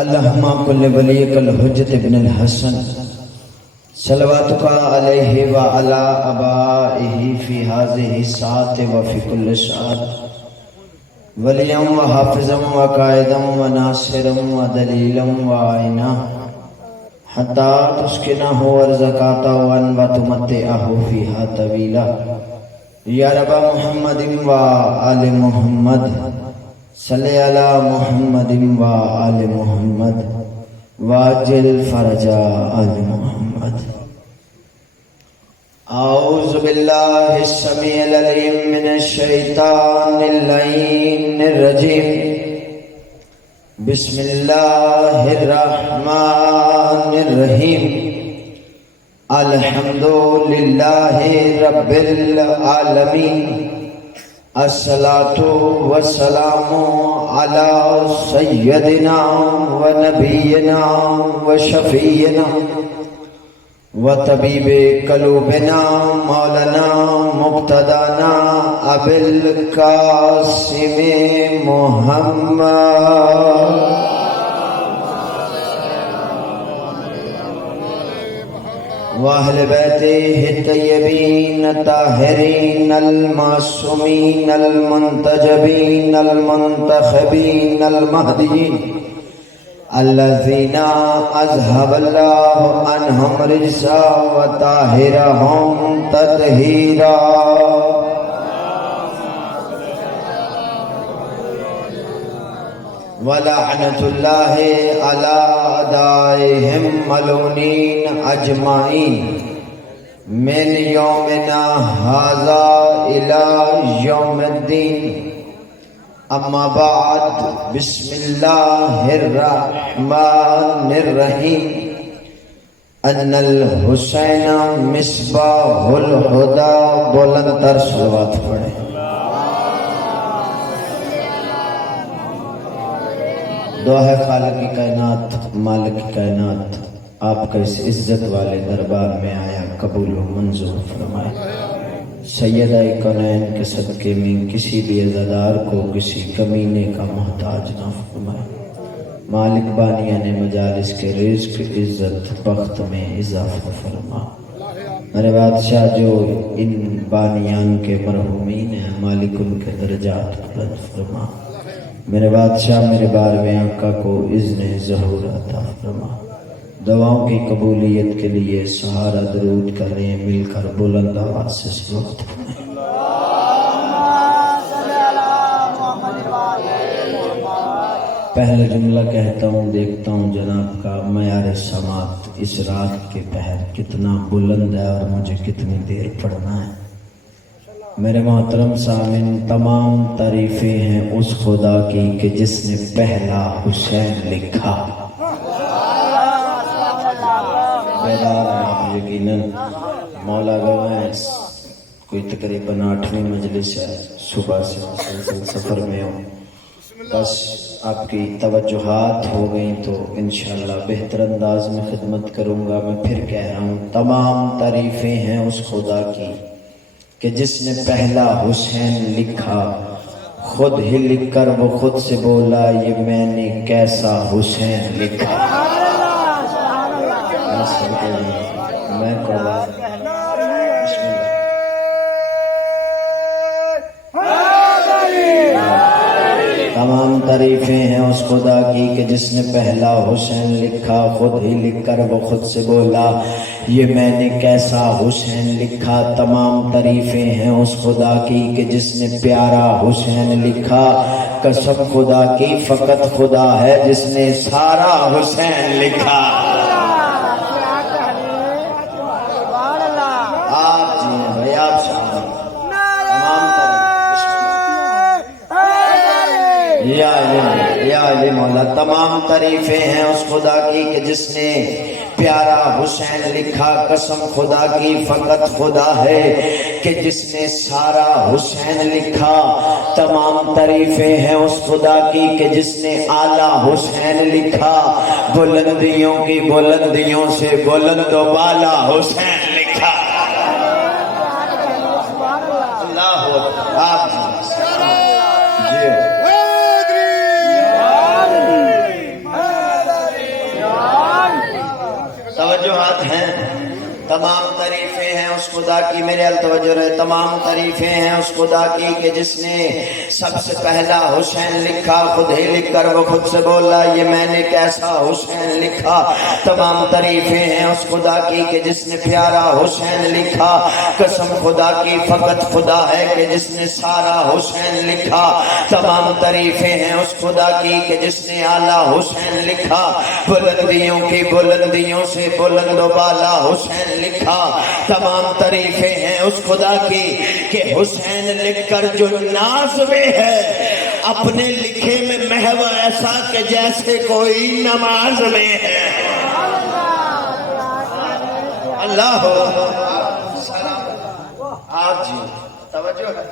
اللہم کل ولیک الحجت ابن الحسن صلواتک علیہ وعلا ابائہ فی هذه الساعة وفی کل ساعة ولیا وحافظا وقائدا وناصرا ودلیلا وعینا حتی تسکنہ ورزقاتا وان وتمتعہ فیہا طویلا یا رب محمد وآل محمد صلی علی محمد وآل محمد واجل فرج آل محمد. اعوذ باللہ السمیع العلیم من الشیطان اللعین الرجیم. بسم اللہ الرحمن الرحیم. الحمد للہ رب العالمین. الصلاة والسلام على سيدنا ونبينا وشفينا وطبيب قلوبنا مولانا مقتدانا أبي القاسم محمد وأهل بيته الطيبين الطاهرين المعصومين المنتجبين المنتخبين المهديين الذين أذهب الله عنهم رجسا وطهرهم تطهيرا. وَلَعْنَةُ اللَّهِ عَلَىٰ أَعْدَائِهِمْ مَلْعُونِينَ أَجْمَعِينَ مِنْ يَوْمِنَا هَٰذَا إِلَىٰ يَوْمِ الدِّينِ. أَمَّا بَعْدُ بِسْمِ اللَّهِ الرَّحْمَٰنِ الرَّحِيمِ. أَنَّ الْحُسَيْنَ مِصْبَاحُ الْهُدىٰ. بلند تر صلوات پڑھیں. دعا ہے خالق کی کائنات مالک کی کائنات آپ کا اس عزت والے دربار میں آیا قبول و منظور فرمائے. سیدہ کونین کے صدقے میں کسی بھی عزادار کو کسی کمینے کا محتاج نہ فرمائے. مالک بانیان مجالس کے رزق عزت بخت میں اضافہ فرما. میرے بادشاہ جو ان بانیان کے مرحومین ہیں مالک ان کے درجات بلند فرما. میرے بادشاہ میرے بارہویں آقا کو اذن ظہور عطا فرما. دعاؤں کی قبولیت کے لیے سہارا درود کر رہے ہیں مل کر بلند آواز سے صلوات پڑھیں. پہلے جملہ کہتا ہوں دیکھتا ہوں جناب کا معیار سماعت اس رات کے پہر کتنا بلند ہے اور مجھے کتنی دیر پڑھنا ہے. میرے محترم سامن تمام تعریفیں ہیں اس خدا کی کہ جس نے پہلا حسین لکھا. بیدار ہیں آپ یقیناً. مولا گواہ کوئی تقریباً 8ویں مجلس ہے. صبح سے مسلسل سفر میں ہوں. بس آپ کی توجہات ہو گئیں تو انشاءاللہ بہتر انداز میں خدمت کروں گا. میں پھر کہہ رہا ہوں تمام تعریفیں ہیں اس خدا کی کہ جس نے پہلا حسین لکھا. خود ہی لکھ کر وہ خود سے بولا یہ میں نے کیسا حسین لکھا. میں تمام تعریفیں ہیں اس خدا کی کہ جس نے پہلا حسین لکھا. خود ہی لکھ کر وہ خود سے بولا یہ میں نے کیسا حسین لکھا. تمام تعریفیں ہیں اس خدا کی کہ جس نے پیارا حسین لکھا. قسم خدا کی فقط خدا ہے جس نے سارا حسین لکھا. آپ جی ہیں بھائی آپ شاہد. یا علی مولا تمام تعریفیں ہیں اس خدا کی کہ جس نے پیارا حسین لکھا. قسم خدا کی فقط خدا ہے کہ جس نے سارا حسین لکھا. تمام تعریفیں ہیں اس خدا کی کہ جس نے اعلیٰ حسین لکھا. بلندیوں کی بلندیوں سے بلند و بالا حسین لکھا. اللہ آپ کائنات ہیں، تمام تعریفیں ہیں اس خدا کی، میرے التوجہ رہے، تمام تعریفیں ہیں اس خدا کی کہ جس نے سب سے پہلا حسین لکھا، خود ہی لکھ کر وہ خود سے بولا یہ میں نے کیسا حسین لکھا۔ تمام تعریفیں ہیں اس خدا کی کہ جس نے پیارا حسین لکھا، قسم خدا کی فقط خدا ہے کہ جس نے سارا حسین لکھا۔ تمام تعریفیں ہیں اس خدا کی کہ جس نے اعلیٰ حسین لکھا، بلندیوں کی بلندیوں سے بلند و بالا حسین لکھا۔ تمام تعریفیں ہیں اس خدا کی کہ حسین لکھ کر جو ناز میں ہے، اپنے لکھے میں محو ایسا کہ جیسے کوئی نماز میں ہے۔ اللہ ہو آپ جی توجہ ہے،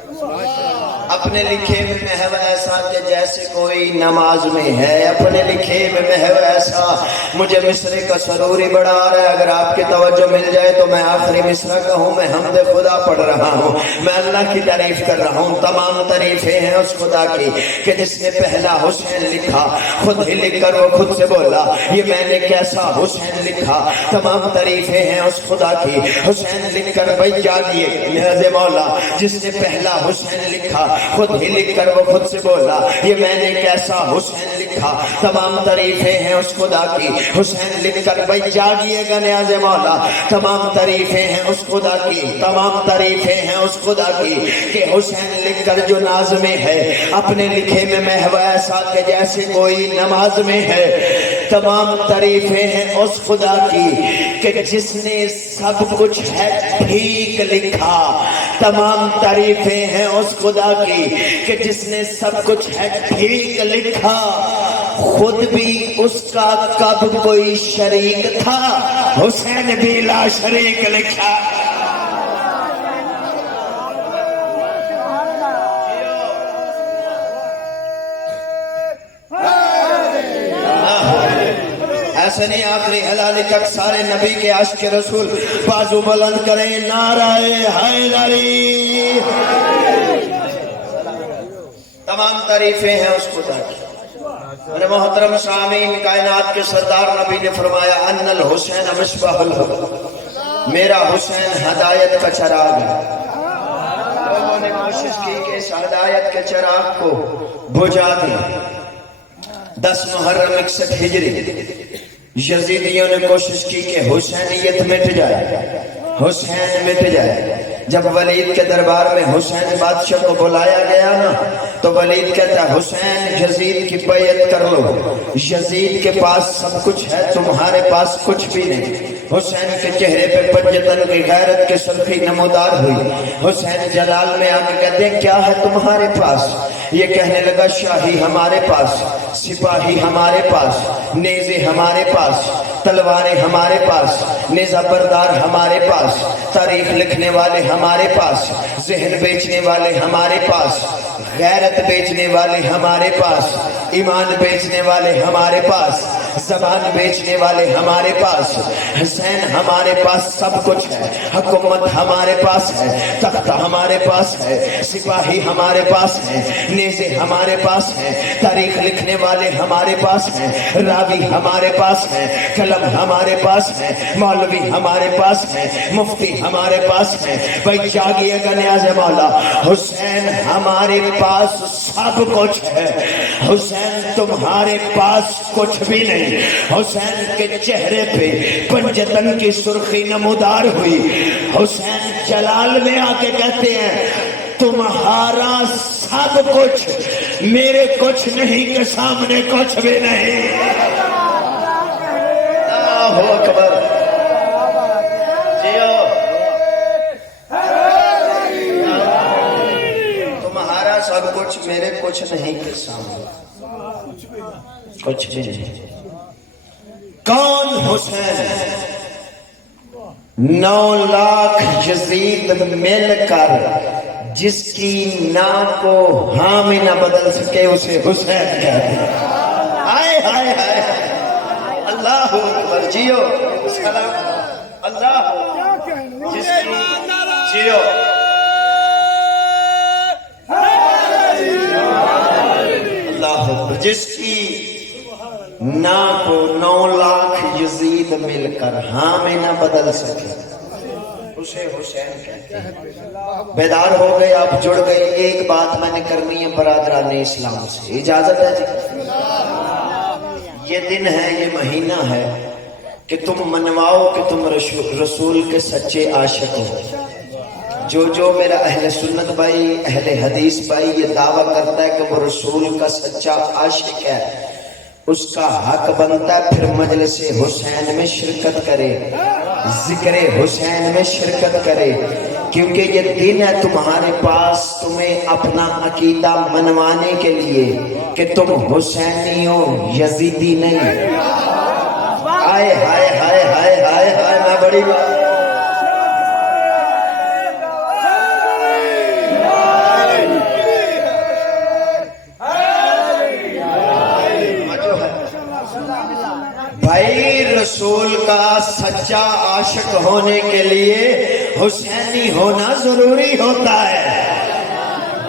اپنے لکھے میں محو ایسا کہ جیسے کوئی نماز میں ہے، اپنے لکھے میں محو ایسا۔ مجھے مصرے کا سروری بڑا آ رہا ہے، اگر آپ کی توجہ مل جائے تو میں آخری مصرع کا ہوں، میں حمد خدا پڑھ رہا ہوں، میں اللہ کی تعریف کر رہا ہوں۔ تمام تعریفیں ہیں اس خدا کی کہ جس نے پہلا حسین لکھا، خود ہی لکھ کر وہ خود سے بولا یہ میں نے کیسا حسین لکھا۔ تمام تعریفیں ہیں اس خدا کی، حسین لکھ کر بھائی جاگیے نیاز مولا، جس نے پہلا حسین لکھا، خود ہی لکھ کر وہ خود سے بولا یہ میں نے کیسا حسین لکھا۔ تمام تعریفیں ہیں اس خدا کی، حسین لکھ کر بھائی جاگیے گا نیاز مولا۔ تمام تعریفیں ہیں اس خدا کی، تمام تعریفیں ہیں اس خدا کی کہ حسین لکھ کر جو ناز میں ہے، اپنے لکھے میں محو ایسا کہ جیسے کوئی نماز میں ہے۔ تمام تعریفیں ہیں اس خدا کی کہ جس نے سب کچھ ہے ٹھیک لکھا۔ تمام تعریفیں ہیں اس خدا کی کہ جس نے سب کچھ ہے ٹھیک لکھا، خود بھی اس کا کب کوئی شریک تھا، حسین بھی لا شریک لکھا۔ ایسے نہیں، آخری حلالی تک سارے نبی کے عشق رسول بازو بلند کریں، نعرہ حیدری۔ تمام تعریفیں ہیں اس خدا کی۔ میرے محترم سامعین، کائنات کے سردار نبی نے فرمایا ان الحسین مصباح الہدی، میرا حسین ہدایت کا چراغ ہے۔ لوگوں نے کوشش کی کہ اس ہدایت کے چراغ کو بجھا دیں۔ 10 محرم 61 ہجری یزیدیوں نے کوشش کی کہ حسینیت مٹ جائے، حسین مٹ جائے۔ جب ولید کے دربار میں حسین بادشاہ کو بلایا گیا نا، تو ولید کہتا ہے حسین یزید کی بیعت کر لو، یزید کے پاس سب کچھ ہے، تمہارے پاس کچھ بھی نہیں۔ حسین کے چہرے پہ پنجتن کی غیرت کے سلخی نمودار ہوئی۔ حسین جلال میں آ کے کہتے ہیں کیا ہے تمہارے پاس؟ یہ کہنے لگا شاہی ہمارے پاس، سپاہی ہمارے پاس، نیزے ہمارے پاس، تلواریں ہمارے پاس، نیزہ بردار ہمارے پاس، تاریخ لکھنے والے ہمارے پاس، ذہن بیچنے والے ہمارے پاس، غیرت بیچنے والے ہمارے پاس، ایمان بیچنے والے ہمارے پاس، زبان بیچنے والے ہمارے پاس۔ حسین ہمارے پاس سب کچھ ہے، حکومت ہمارے پاس ہے، تخت ہمارے پاس ہے، سپاہی ہمارے پاس ہے، نیزے ہمارے پاس ہیں، تاریخ لکھنے والے ہمارے پاس ہیں، راوی ہمارے پاس ہیں، قلم ہمارے پاس ہے، مولوی ہمارے پاس ہے، مفتی ہمارے پاس ہے۔ بھائی جاگیے گا نیاز مولا، حسین ہمارے پاس سب کچھ ہے، حسین تمہارے پاس کچھ بھی نہیں۔ حسین کے چہرے پہ پنجتن کی سرخی نمودار ہوئی۔ حسین جلال میں آ کے کہتے ہیں تمہارا سب کچھ میرے کچھ نہیں کے سامنے کچھ بھی نہیں۔ اللہ اکبر، تمہارا سب کچھ میرے کچھ نہیں کے سامنے کچھ بھی نہیں۔ کون حسین؟ 9 لاکھ یزید مل کر جس کی نا کو ہاں میں نہ بدل سکے اسے حسین کہتے ہیں۔ ہائے ہائے ہائے، اللہ اکبر، جیو سلام، اللہ جس کی جیو اللہ اکبر، جس کی نا کو 9 لاکھ یزید مل کر ہاں میں نہ بدل سکے اسے حسین کہتے ہیں۔ بیدار ہو گئے، آپ جڑ گئے۔ ایک بات میں نے کرنی ہے برادران اسلام سے، اجازت ہے جی؟ یہ دن ہے، یہ مہینہ ہے کہ تم منواؤ کہ تم رسول کے سچے عاشق ہو۔ جو میرا اہل سنت بھائی، اہل حدیث بھائی یہ دعویٰ کرتا ہے کہ وہ رسول کا سچا عاشق ہے، اس کا حق بنتا ہے پھر مجلس حسین میں شرکت کرے، ذکر حسین میں شرکت کرے، کیونکہ یہ دن ہے تمہارے پاس تمہیں اپنا عقیدہ منوانے کے لیے کہ تم حسینی ہو، یزیدی نہیں۔ ہائے ہائے ہائے ہائے ہائے ہائے، میں بڑی بات بھائی، رسول کا سچا عاشق ہونے کے لیے حسینی ہونا ضروری ہوتا ہے۔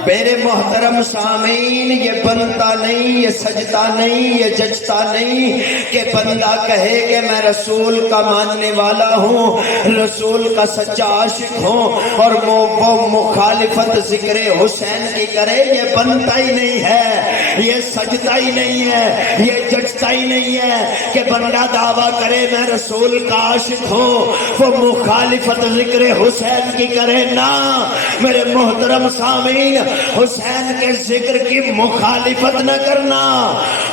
میرے محترم سامعین، یہ بنتا نہیں، یہ سجتا نہیں، یہ جچتا نہیں کہ بندہ کہے کہ میں رسول کا ماننے والا ہوں، رسول کا سچا عاشق ہوں، اور وہ مخالفت ذکر حسین کی کرے۔ یہ بنتا ہی نہیں ہے، یہ سجتا ہی نہیں ہے، یہ جچتا ہی نہیں ہے کہ بندہ دعویٰ کرے میں رسول کا عاشق ہوں، وہ مخالفت ذکر حسین کی کرے۔ نہ میرے محترم سامعین، حسین کے ذکر کی مخالفت نہ کرنا،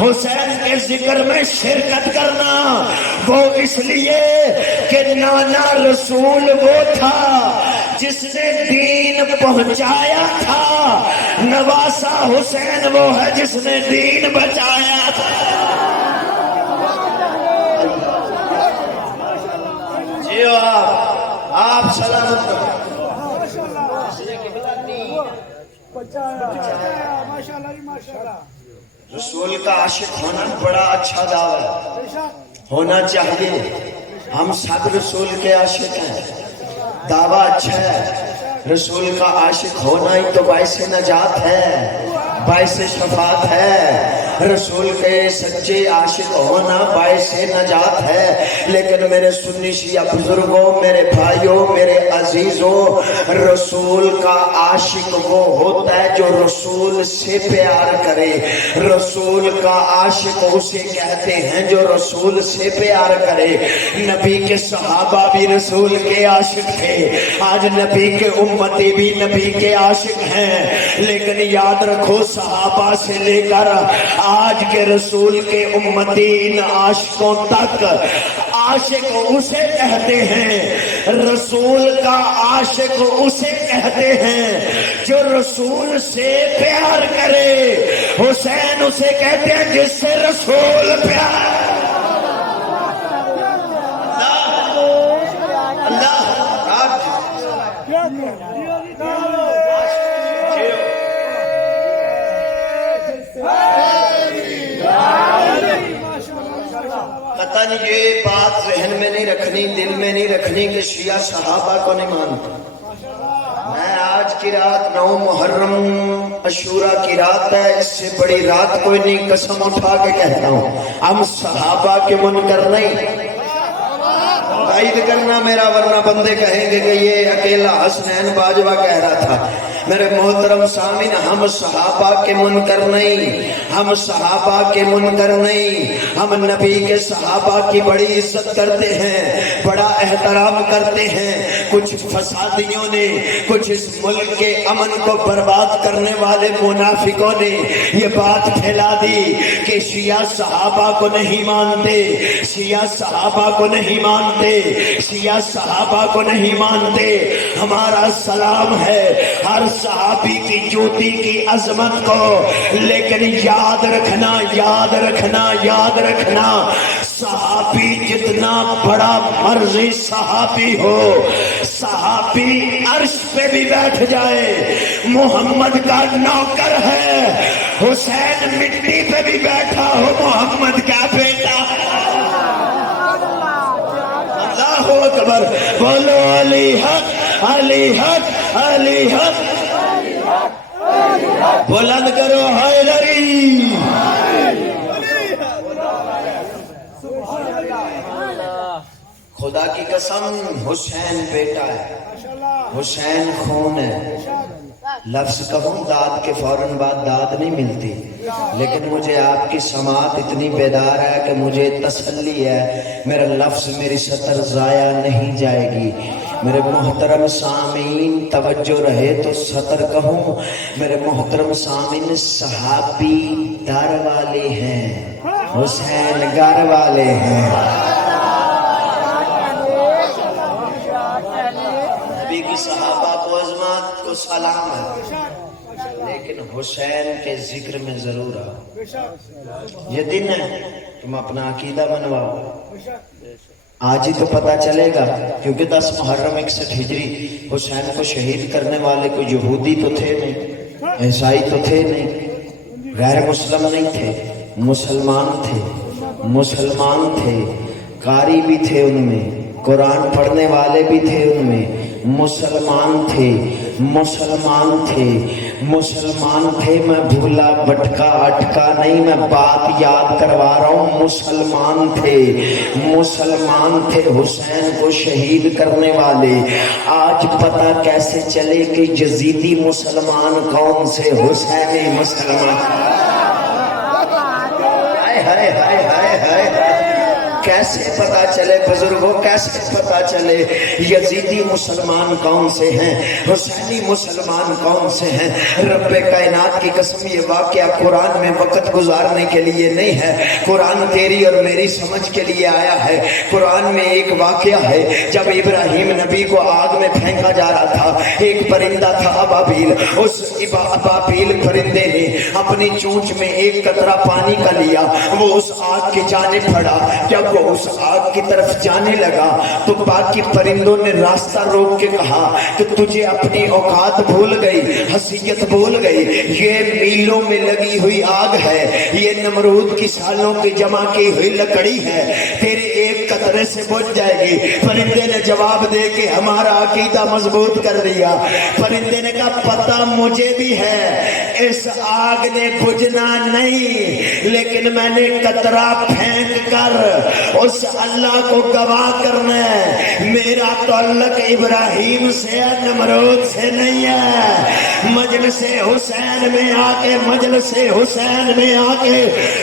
حسین کے ذکر میں شرکت کرنا، وہ اس لیے کہ نانا رسول وہ تھا جس نے دین پہنچایا تھا، نواسا حسین وہ ہے جس نے دین بچایا تھا۔ جی آپ سلامت کرو۔ رسول کا عاشق ہونا بڑا اچھا دعویٰ ہے، ہونا چاہیے۔ ہم سب رسول کے عاشق ہیں، دعویٰ اچھا ہے۔ رسول کا عاشق ہونا ہی تو باعث نجات ہے، باعث شفاعت ہے۔ رسول کے سچے عاشق ہونا باعث نجات ہے۔ لیکن میرے سنی شیعہ بزرگوں، میرے بھائیوں، میرے عزیزوں، رسول کا عاشق وہ ہوتا ہے جو رسول سے پیار کرے۔ رسول کا عاشق اسے کہتے ہیں جو رسول سے پیار کرے۔ نبی کے صحابہ بھی رسول کے عاشق تھے، آج نبی کے امتی بھی نبی کے عاشق ہیں، لیکن یاد رکھو صحابہ سے لے کر آج کے رسول کے امتی ان عاشقوں تک، عاشق اسے کہتے ہیں، رسول کا عاشق اسے کہتے ہیں جو رسول سے پیار کرے۔ حسین اسے کہتے ہیں جس سے رسول پیار۔ پتہ نہیں یہ بات ذہن میں نہیں رکھنی، دل میں نہیں رکھنی کہ شیعہ صحابہ کو نہیں مانتے۔ میں آج کی رات 9 محرم عاشوراء کی رات ہے، اس سے بڑی رات کوئی نہیں، قسم اٹھا کے کہتا ہوں ہم صحابہ کے منکر نہیں۔ تائید کرنا میرا، ورنہ بندے کہیں گے کہ یہ اکیلا حسنین باجوہ کہہ رہا تھا۔ میرے محترم سامعین، ہم صحابہ کے منکر نہیں، ہم صحابہ کے منکر نہیں، ہم نبی کے صحابہ کی بڑی عزت کرتے ہیں، بڑا احترام کرتے ہیں۔ کچھ فسادیوں نے، کچھ اس ملک کے امن کو برباد کرنے والے منافقوں نے یہ بات پھیلا دی کہ شیعہ صحابہ کو نہیں مانتے، شیعہ صحابہ کو نہیں مانتے، شیعہ صحابہ کو نہیں مانتے۔ ہمارا سلام ہے ہر صحابی کی جوتی کی عظمت کو، لیکن یاد رکھنا، یاد رکھنا، یاد رکھنا، صحابی جتنا بڑا مرضی صحابی ہو، صحابی عرش پہ بھی بیٹھ جائے، محمد کا نوکر ہے۔ حسین مٹی پہ بھی بیٹھا ہو، محمد کا بیٹا۔ اللہ اکبر، بولو علی حق، علی حق، علی حق، بلند کرو حیدری۔ خدا کی قسم حسین بیٹا ہے، حسین خون ہے۔ لفظ کہوں داد کے فوراً بعد داد نہیں ملتی، لیکن مجھے آپ کی سماعت اتنی بیدار ہے کہ مجھے تسلی ہے میرا لفظ میری سطر ضائع نہیں جائے گی۔ میرے محترم سامعین توجہ رہے تو سطر کہوں، میرے محترم سامعین صحابی در والے ہیں، حسین گر والے ہیں۔ نبی کی صحابہ کو عظمت کو سلام ہے، لیکن حسین کے ذکر میں ضرور آؤ۔ یہ دن ہے تم اپنا عقیدہ بنواؤ، آج ہی تو پتا چلے گا، کیونکہ 10 محرم 61 ہجری حسین کو شہید کرنے والے کو یہودی تو تھے نہیں، عیسائی تو تھے نہیں، غیر مسلم نہیں تھے، مسلمان تھے، مسلمان تھے، قاری بھی تھے ان میں، قرآن پڑھنے والے بھی تھے ان میں، مسلمان تھے، مسلمان تھے، مسلمان تھے۔ میں بھولا بٹکا اٹکا نہیں، میں بات یاد کروا رہا ہوں، مسلمان تھے، مسلمان تھے، حسین کو شہید کرنے والے۔ آج پتہ کیسے چلے کہ یزیدی مسلمان کون سے، حسینی مسلمان؟ ہائے ہائے ہائے ہائے ہائے، کیسے پتا چلے بزرگوں، کیسے پتا چلے یزیدی مسلمان کون سے ہیں، حسینی مسلمان کون سے ہیں؟ رب کائنات کی قسم یہ واقعہ قرآن میں وقت گزارنے کے لیے نہیں ہے، قرآن تیری اور میری سمجھ کے لیے آیا ہے۔ قرآن میں ایک واقعہ ہے، جب ابراہیم نبی کو آگ میں پھینکا جا رہا تھا، ایک پرندہ تھا ابابیل، اس ابابیل پرندے نے اپنی چونچ میں ایک قطرہ پانی کا لیا، وہ اس آگ کی جانب پڑا۔ جب وہ اس آگ کی طرف جانے لگا تو باقی پرندوں نے راستہ روک کے کہا کہ تجھے اپنی اوقات بھول گئی، حیثیت بھول گئی، یہ میلوں میں لگی ہوئی آگ ہے، یہ نمرود کی سالوں کی جمع کی ہوئی لکڑی ہے، تیرے ایک قطرے سے بجھ جائے گی۔ پرندے نے جواب دے کے ہمارا عقیدہ مضبوط کر دیا۔ پرندے نے کہا پتہ مجھے بھی ہے اس آگ نے بجھنا نہیں، لیکن میں نے قطرہ پھینک کر اس اللہ کو گواہ کرنا ہے، میرا تعلق ابراہیم سے ہے، نمرود سے نہیں ہے۔ مجلس حسین میں آ کے، مجلس حسین میں آ کے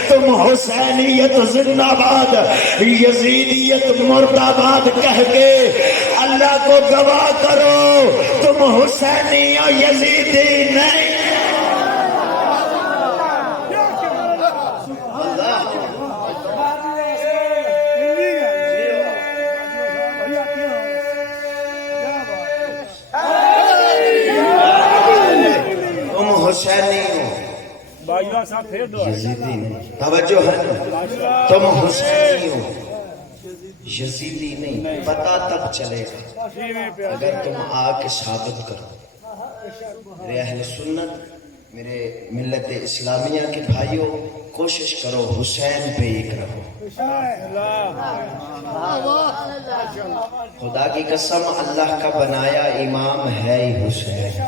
تم حسینیت زندہ باد، یزیدیت مرد آباد کہہ کے اللہ کو گواہ کرو تم حسینی اور یزیدی نہیں۔ حسینی ہو، یزیدی نہیں، توجہ ہے نا، تم حسینی ہو، یزیدی نہیں۔ پتہ تب چلے گا اگر تم آ کے ثابت کرو۔ میرے اہل سنت، میرے ملت اسلامیہ کے بھائیوں، کوشش کرو حسین پہ ایک رہو۔ خدا کی قسم اللہ کا بنایا امام ہے ہی حسین،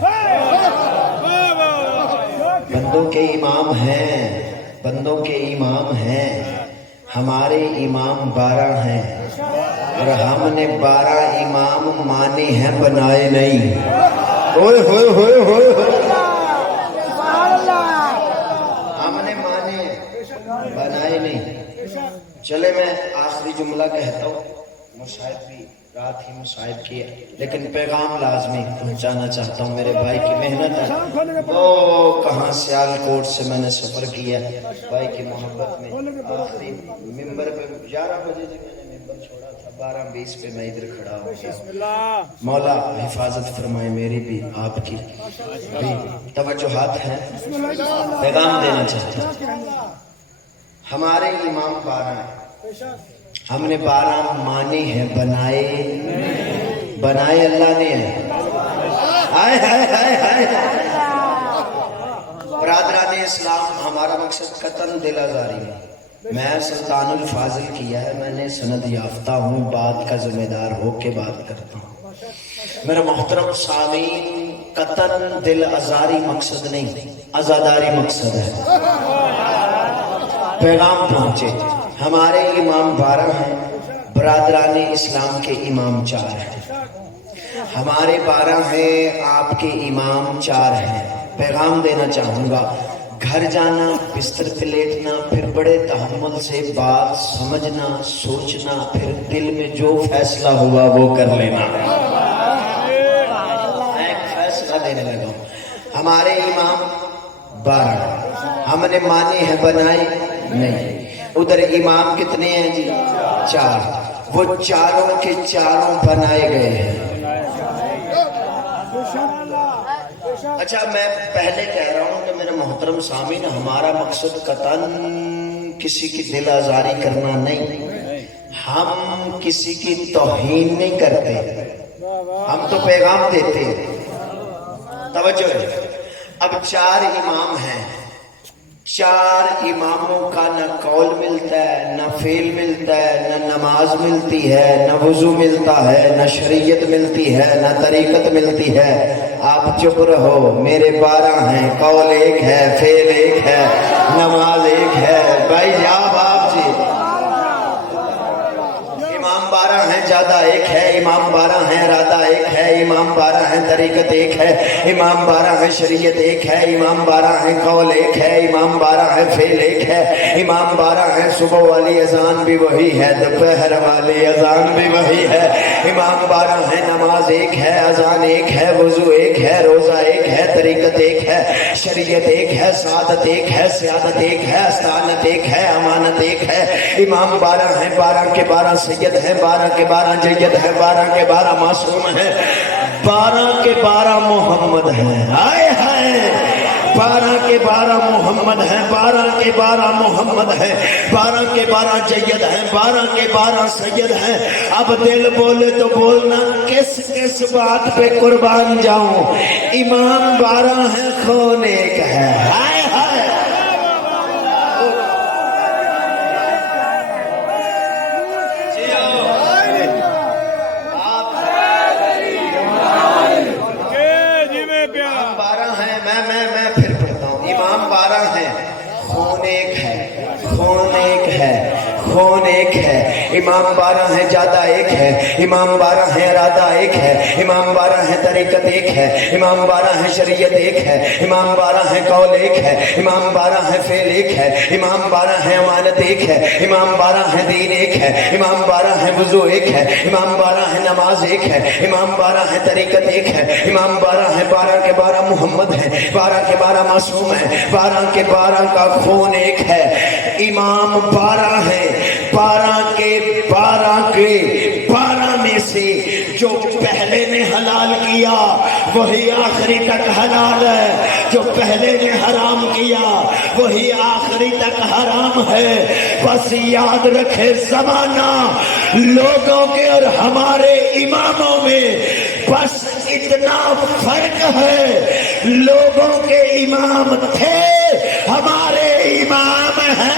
بندوں کے امام ہیں، بندوں کے امام ہیں، ہمارے امام 12 ہیں اور ہم نے 12 امام مانے ہیں، بنائے نہیں۔ ہوئے ہوئے ہوئے ہوئے ہم نے مانے بنائے نہیں۔ چلے میں آخری جملہ کہتا ہوں، مشاہد بھی رات ہی مشاہد کیا، لیکن پیغام لازمی پہنچانا چاہتا ہوں۔ میرے بھائی کی محنت ہے، وہ کہاں سیالکوٹ سے میں نے سفر کیا، بھائی کی محبت میں آخری ممبر پہ 11 بجے جی میں نے ممبر چھوڑا تھا، 12:20 پہ میں ادھر کھڑا ہوں گیا۔ مولا حفاظت فرمائے میری بھی، آپ کی بھی۔ توجہات ہیں، پیغام دینا چاہتا ہوں۔ ہمارے امام 12 ہیں، ہم نے 12 مانے ہیں، بنائے اللہ نے ہیں۔ ہائے ہائے ہائے ہائے برادران اسلام، ہمارا مقصد قطن دل آزاری ہے۔ میں سلطان الفاضل کیا ہے، میں نے سند یافتہ ہوں، بات کا ذمہ دار ہو کے بات کرتا ہوں۔ میرے محترم سامعین، قطن دل آزاری مقصد نہیں، عزاداری مقصد ہے۔ پیغام پہنچے، ہمارے امام 12 ہیں، برادران اسلام کے امام 4 ہیں، ہمارے 12 ہیں، آپ کے امام 4 ہیں۔ پیغام دینا چاہوں گا، گھر جانا، بستر پہ لیٹنا، پھر بڑے تحمل سے بات سمجھنا، سوچنا، پھر دل میں جو فیصلہ ہوا وہ کر لینا۔ میں ایک فیصلہ دینے لگا ہوں، ہمارے امام 12، ہم نے مانی ہے بنائی نہیں۔ ادھر امام کتنے ہیں جی؟ 4، وہ چاروں کے چاروں بنائے گئے ہیں۔ اچھا میں پہلے کہہ رہا ہوں کہ میرے محترم سامعین، ہمارا مقصد قطعاً کسی کی دل آزاری کرنا نہیں، ہم کسی کی توہین نہیں کرتے، ہم تو پیغام دیتے ہیں۔ توجہ ہے، اب 4 امام ہیں، 4 اماموں کا نہ قول ملتا ہے، نہ فعل ملتا ہے، نہ نماز ملتی ہے، نہ وضو ملتا ہے، نہ شریعت ملتی ہے، نہ طریقت ملتی ہے۔ آپ چپ رہو، میرے 12 ہیں، قول ایک ہے، فعل ایک ہے، نماز ایک ہے۔ بھائی جاب آپ جی، امام 12 ہیں، زیادہ ایک ہے، امام 12 ہیں، ارادہ ایک ہے، امام 12 ہیں، طریقت ایک ہے، امام 12 ہیں، شریعت ایک ہے، امام 12 ہیں، قول ایک ہے، امام 12 ہیں، فعل ایک ہے، امام 12 ہیں، صبح والی اذان بھی وہی ہے، دوپہر والی اذان بھی وہی ہے، امام 12 ہیں، نماز ایک ہے، اذان ایک ہے، وضو ایک ہے، روزہ ایک ہے، طریقت ایک ہے، شریعت ایک ہے، سعادت ایک ہے، سیادت ایک ہے، استانت ایک ہے، امانت ایک ہے۔ امام 12 ہیں، 12 کے 12 سید ہیں، 12 کے 12 جید ہیں، 12 کے 12 معصوم ہیں، 12 کے 12 محمد ہیں۔ ہائے ہائے، 12 کے 12 محمد ہیں، 12 کے 12 محمد ہیں، 12 کے 12 جید ہیں، 12 کے 12 سید ہیں۔ اب دل بولے تو بولنا، کس کس بات پہ قربان جاؤں؟ امام 12 ہیں، خون ایک ہے۔ ہائے ہائے، خون ایک ہے، امام 12 ہیں، زیادہ ایک ہے، امام 12 ہیں، ارادہ ایک ہے، امام 12 ہیں، طریقت ایک ہے، امام 12 ہیں، شریعت ایک ہے، امام 12 ہیں، قول ایک ہے، امام 12 ہیں، فعل ایک ہے، امام 12 ہیں، امانت ایک ہے، امام 12 ہیں، دین ایک ہے، امام 12 ہیں، وضو ایک ہے، امام 12 ہیں، نماز ایک ہے، امام 12 ہیں، طریقت ایک ہے، امام 12 ہیں، 12 کے 12 محمد ہیں، 12 کے 12 معصوم ہیں، 12 کے 12 کا خون ایک ہے۔ امام 12 ہیں، 12 کے 12 میں سے جو پہلے نے حلال کیا وہی آخری تک حلال ہے، جو پہلے نے حرام کیا وہی آخری تک حرام ہے۔ بس یاد رکھے زمانہ لوگوں کے اور ہمارے اماموں میں بس اتنا فرق ہے، لوگوں کے امام تھے، ہمارے امام ہیں۔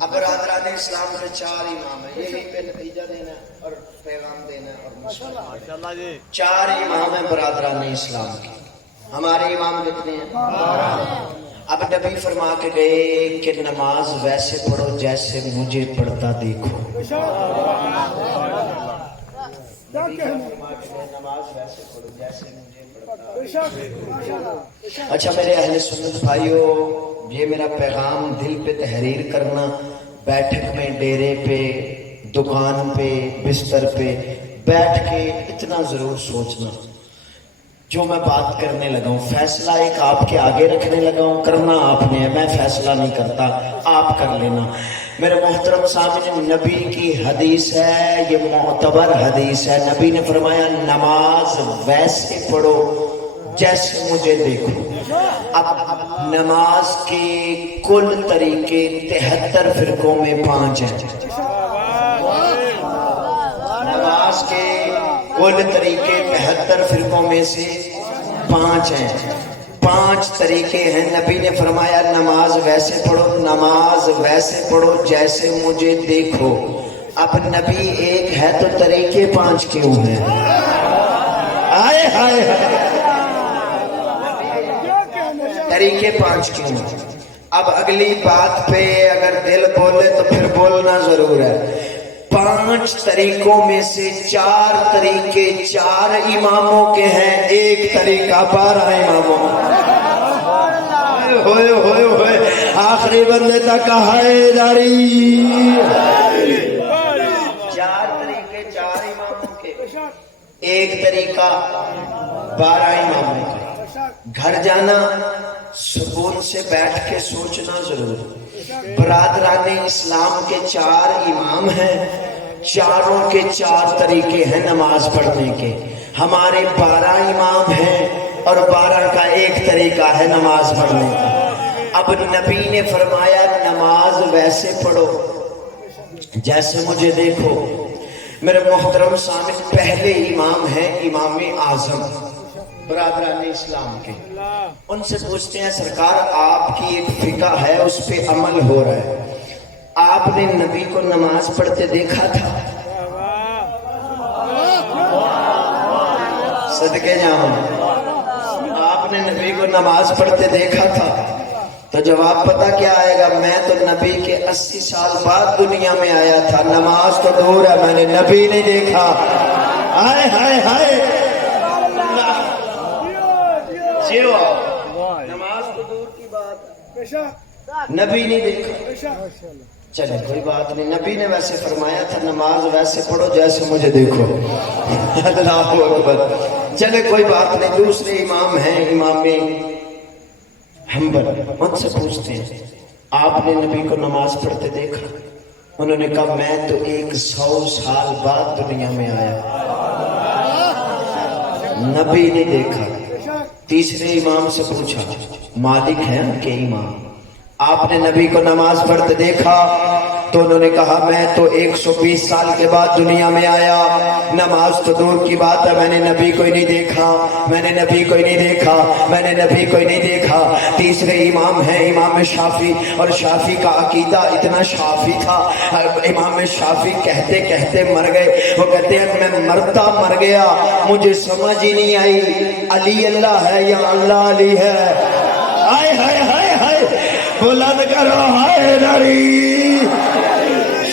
اب برادران اسلام کے 4 امام ہیں، یہی پہ نتیجہ دینا اور پیغام دینا اور ماشاءاللہ جی 4 امام ہیں برادران اسلام کے۔ ہمارے امام کتنے ہیں؟ اب نبی فرما کے گئے کہ نماز ویسے پڑھو جیسے مجھے پڑھتا دیکھو۔ نماز ویسے پڑھو جیسے مجھے پڑھتا۔ اچھا میرے اہل سنت بھائیو، یہ میرا پیغام دل پہ تحریر کرنا، بیٹھک میں، ڈیرے پہ، دکان پہ، بستر پہ بیٹھ کے اتنا ضرور سوچنا۔ جو میں بات کرنے لگا ہوں، فیصلہ ایک آپ کے آگے رکھنے لگا ہوں، کرنا آپ نے ہے، میں فیصلہ نہیں کرتا، آپ کر لینا۔ میرے محترم سامنے نبی کی حدیث ہے، یہ معتبر حدیث ہے۔ نبی نے فرمایا نماز ویسے پڑھو جیسے مجھے دیکھو۔ اب نماز کے کل طریقے 73 فرقوں میں 5 ہیں۔ نماز کے کل طریقے 73 فرقوں میں سے 5 ہیں۔ 5 طریقے ہیں۔ نبی نے فرمایا نماز ویسے پڑھو، نماز ویسے پڑھو جیسے مجھے دیکھو۔ اب نبی ایک ہے تو طریقے 5 کیوں ہیں؟ آئے ہائے طریقے 5 کیوں ہیں؟ اب اگلی بات پہ اگر دل بولے تو پھر بولنا ضرور ہے۔ 5 طریقوں میں سے 4 طریقے 4 اماموں کے ہیں، ایک طریقہ 12 اماموں۔ ہوئے ہوئے ہوئے آخری بندے تک حیدری۔ 4 طریقے 4 اماموں کے، ایک طریقہ 12 اماموں کا۔ گھر جانا سکون سے بیٹھ کے سوچنا ضرور۔ برادران اسلام کے 4 امام ہیں، چاروں کے 4 طریقے ہیں نماز پڑھنے کے۔ ہمارے 12 امام ہیں اور 12 کا ایک طریقہ ہے نماز پڑھنے کا۔ اب نبی نے فرمایا نماز ویسے پڑھو جیسے مجھے دیکھو۔ میرے محترم سامنے پہلے امام ہیں امام اعظم برادران اسلام کے۔ ان سے پوچھتے ہیں سرکار آپ کی ایک فقہ ہے اس پہ عمل ہو رہا ہے، آپ نے نبی کو نماز پڑھتے دیکھا تھا؟ صدقے جاؤں، آپ نے نبی کو نماز پڑھتے دیکھا تھا؟ تو جواب پتہ کیا آئے گا؟ میں تو نبی کے 80 سال بعد دنیا میں آیا تھا، نماز تو دور ہے، میں نے نبی نہیں دیکھا۔ ہائے ہائے ہائے، نماز تو دور کی بات ہے، نبی نہیں دیکھا۔ چلے کوئی بات نہیں، نبی نے ویسے فرمایا تھا نماز ویسے پڑھو جیسے مجھے دیکھو۔ اللہ اکبر۔ چلے کوئی بات نہیں، دوسرے امام ہیں امام حنبل، ان سے پوچھتے ہیں آپ نے نبی کو نماز پڑھتے دیکھا؟ انہوں نے کہا میں تو 100 سال بعد دنیا میں آیا، نبی نے دیکھا۔ تیسرے امام سے پوچھا، مالک ہیں ان کے امام، آپ نے نبی کو نماز پڑھتے دیکھا؟ تو انہوں نے کہا میں تو 120 سال کے بعد دنیا میں آیا، نماز تو دور کی بات ہے، میں نے نبی کو ہی نہیں دیکھا، میں نے نبی کو ہی نہیں دیکھا، میں نے نبی کو ہی نہیں دیکھا۔ تیسرے امام ہیں امام شافعی، اور شافعی کا عقیدہ اتنا شافعی تھا، امام شافعی کہتے کہتے مر گئے۔ وہ کہتے ہیں میں مرتا مر گیا، مجھے سمجھ ہی نہیں آئی علی اللہ ہے یا اللہ علی ہے۔ ہائے ہائے ہائے ہائے، بلند کرو حیدری۔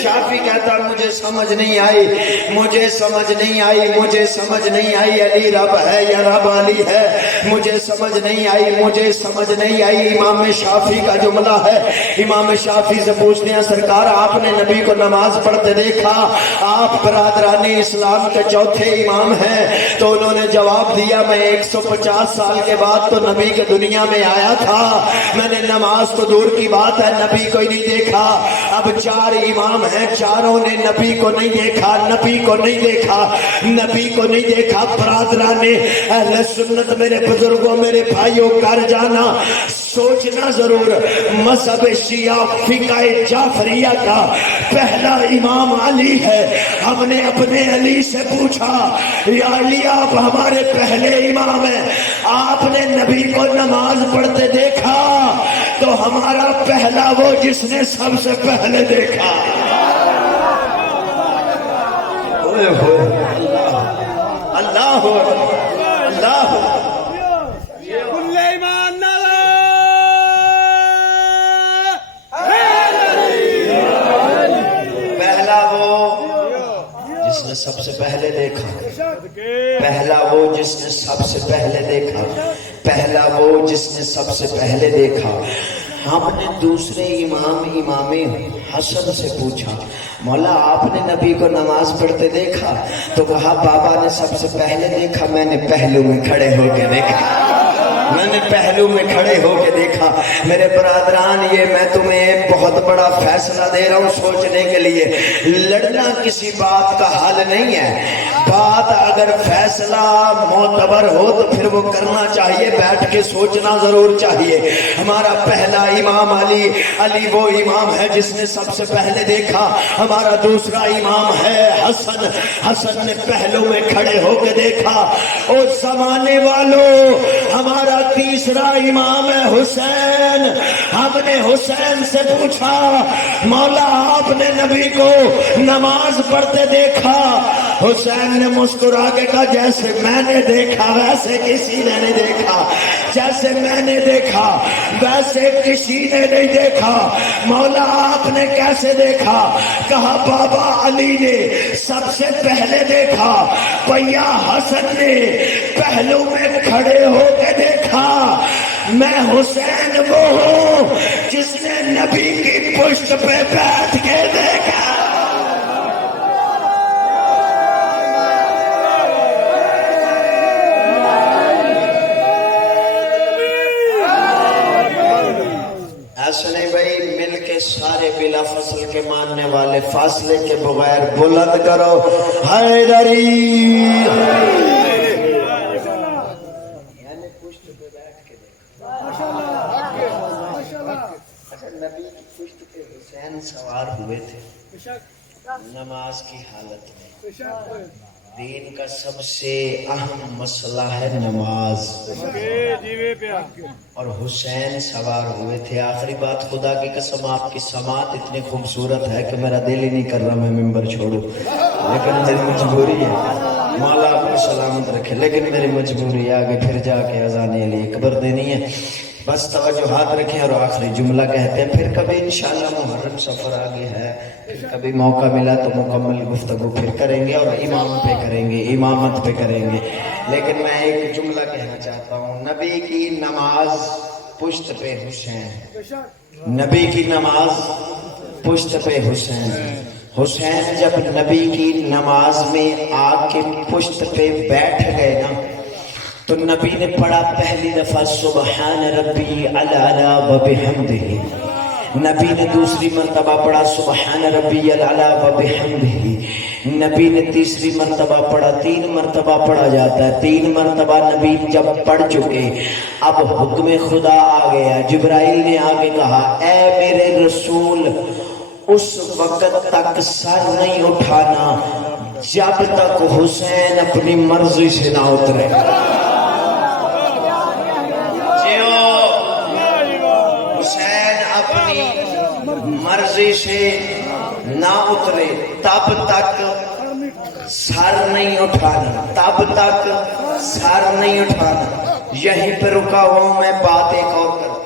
شافعی کہتا مجھے سمجھ نہیں آئی، مجھے سمجھ نہیں آئی، مجھے سمجھ نہیں آئی علی رب ہے یا رب علی ہے، مجھے سمجھ نہیں آئی، مجھے سمجھ نہیں آئی۔ امام شافعی کا جملہ ہے، امام شافعی سے پوچھتے ہیں سرکار آپ نے نبی کو نماز پڑھتے دیکھا؟ آپ برادران اسلام کے 4تھے امام ہیں۔ تو انہوں نے جواب دیا میں 150 سال کے بعد تو نبی کے دنیا میں آیا تھا، میں نے نماز تو دور کی بات ہے نبی کو ہی نہیں دیکھا۔ اب 4 امام ہیں، چاروں نے نبی کو نہیں دیکھا، نبی کو نہیں دیکھا، نبی کو نہیں دیکھا۔ برادران اہل سنت، میرے بزرگوں، میرے بھائیوں، کر جانا سوچنا ضرور۔ مذہب شیعہ فقہ جعفریہ کا پہلا امام علی ہے۔ ہم نے اپنے علی سے پوچھا یا علی آپ ہمارے پہلے امام ہیں، آپ نے نبی کو نماز پڑھتے دیکھا؟ تو ہمارا پہلا وہ جس نے سب سے پہلے دیکھا۔ اللہ اللہ کل ایمان پہلا وہ جس نے سب سے پہلے دیکھا، پہلا وہ جس نے سب سے پہلے دیکھا، پہلا وہ جس نے سب سے پہلے دیکھا۔ ہم نے دوسرے امام حسن سے پوچھا مولا آپ نے نبی کو نماز پڑھتے دیکھا؟ تو کہا بابا نے سب سے پہلے دیکھا، میں نے پہلو میں کھڑے ہو کے دیکھا، میں نے پہلو میں کھڑے ہو کے دیکھا۔ میرے برادران یہ میں تمہیں بہت بڑا فیصلہ دے رہا ہوں سوچنے کے لیے۔ لڑنا کسی بات کا حل نہیں ہے، بات اگر فیصلہ معتبر ہو تو پھر وہ کرنا چاہیے، بیٹھ کے سوچنا ضرور چاہیے۔ ہمارا پہلا امام علی وہ امام ہے جس نے سب سے پہلے دیکھا۔ ہمارا دوسرا امام ہے حسن نے پہلو میں کھڑے ہو کے دیکھا۔ او زمانے والوں، ہمارا ہمارا تیسرا امام ہے حسین. ہم نے حسین سے پوچھا مولا آپ نے نبی کو نماز پڑھتے دیکھا؟ حسین نے مسکرا کے کہا جیسے میں نے دیکھا ویسے کسی نے نہیں دیکھا، جیسے میں نے دیکھا ویسے کسی نے نہیں دیکھا. مولا آپ نے کیسے دیکھا؟ کہا بابا علی نے سب سے پہلے دیکھا، پیا حسن نے پہلو میں کھڑے ہو کے دیکھا. میں حسین وہ ہوں جس نے نبی کی پشت پہ بیٹھ کے دیکھا. ایسا نہیں بھائی، مل کے سارے بلا فصل کے ماننے والے فاصلے کے بغیر بلند کرو حیدری. یعنی پشت پہ بیٹھ کے دیکھا. نبی کی پشت پہ حسین سوار ہوئے تھے نماز کی حالت میں. دین کا سب سے اہم مسئلہ ہے نماز، اور حسین سوار ہوئے تھے. آخری بات، خدا کی قسم آپ کی سماعت اتنی خوبصورت ہے کہ میرا دل ہی نہیں کر رہا میں ممبر چھوڑوں، لیکن میری مجبوری ہے. مولا آپ کو سلامت رکھے، لیکن میری مجبوری ہے آگے پھر جا کے اذان علی اکبر دینی ہے. بس توجہ ہاتھ رکھیں اور آخری جملہ کہتے ہیں. پھر کبھی انشاءاللہ محرم سفر آگے ہے، پھر کبھی موقع ملا تو مکمل گفتگو پھر کریں گے اور امام پہ کریں گے، امامت پہ کریں گے. لیکن میں ایک جملہ کہنا چاہتا ہوں. نبی کی نماز پشت پہ حسین، نبی کی نماز پشت پہ حسین. حسین جب نبی کی نماز میں آ کے پشت پہ بیٹھ گئے نا تو نبی نے پڑھا پہلی دفعہ سبحان ربی الاعلی و بحمدہ. نبی نے دوسری مرتبہ پڑھا سبحان ربی الاعلی و بحمدہ. نبی نے تیسری مرتبہ پڑھا. 3 مرتبہ پڑھا جاتا ہے. 3 مرتبہ نبی جب پڑھ چکے اب حکم خدا آ گیا. جبرائیل نے آ کے کہا اے میرے رسول اس وقت تک سر نہیں اٹھانا جب تک حسین اپنی مرضی سے نہ اترے. حسین اپنی مرضی سے نہ اترے تب تک سر نہیں اٹھانا، تب تک سر نہیں اٹھانا. یہیں پہ رکا ہوں میں. بات ایک اور کرتا ہوں.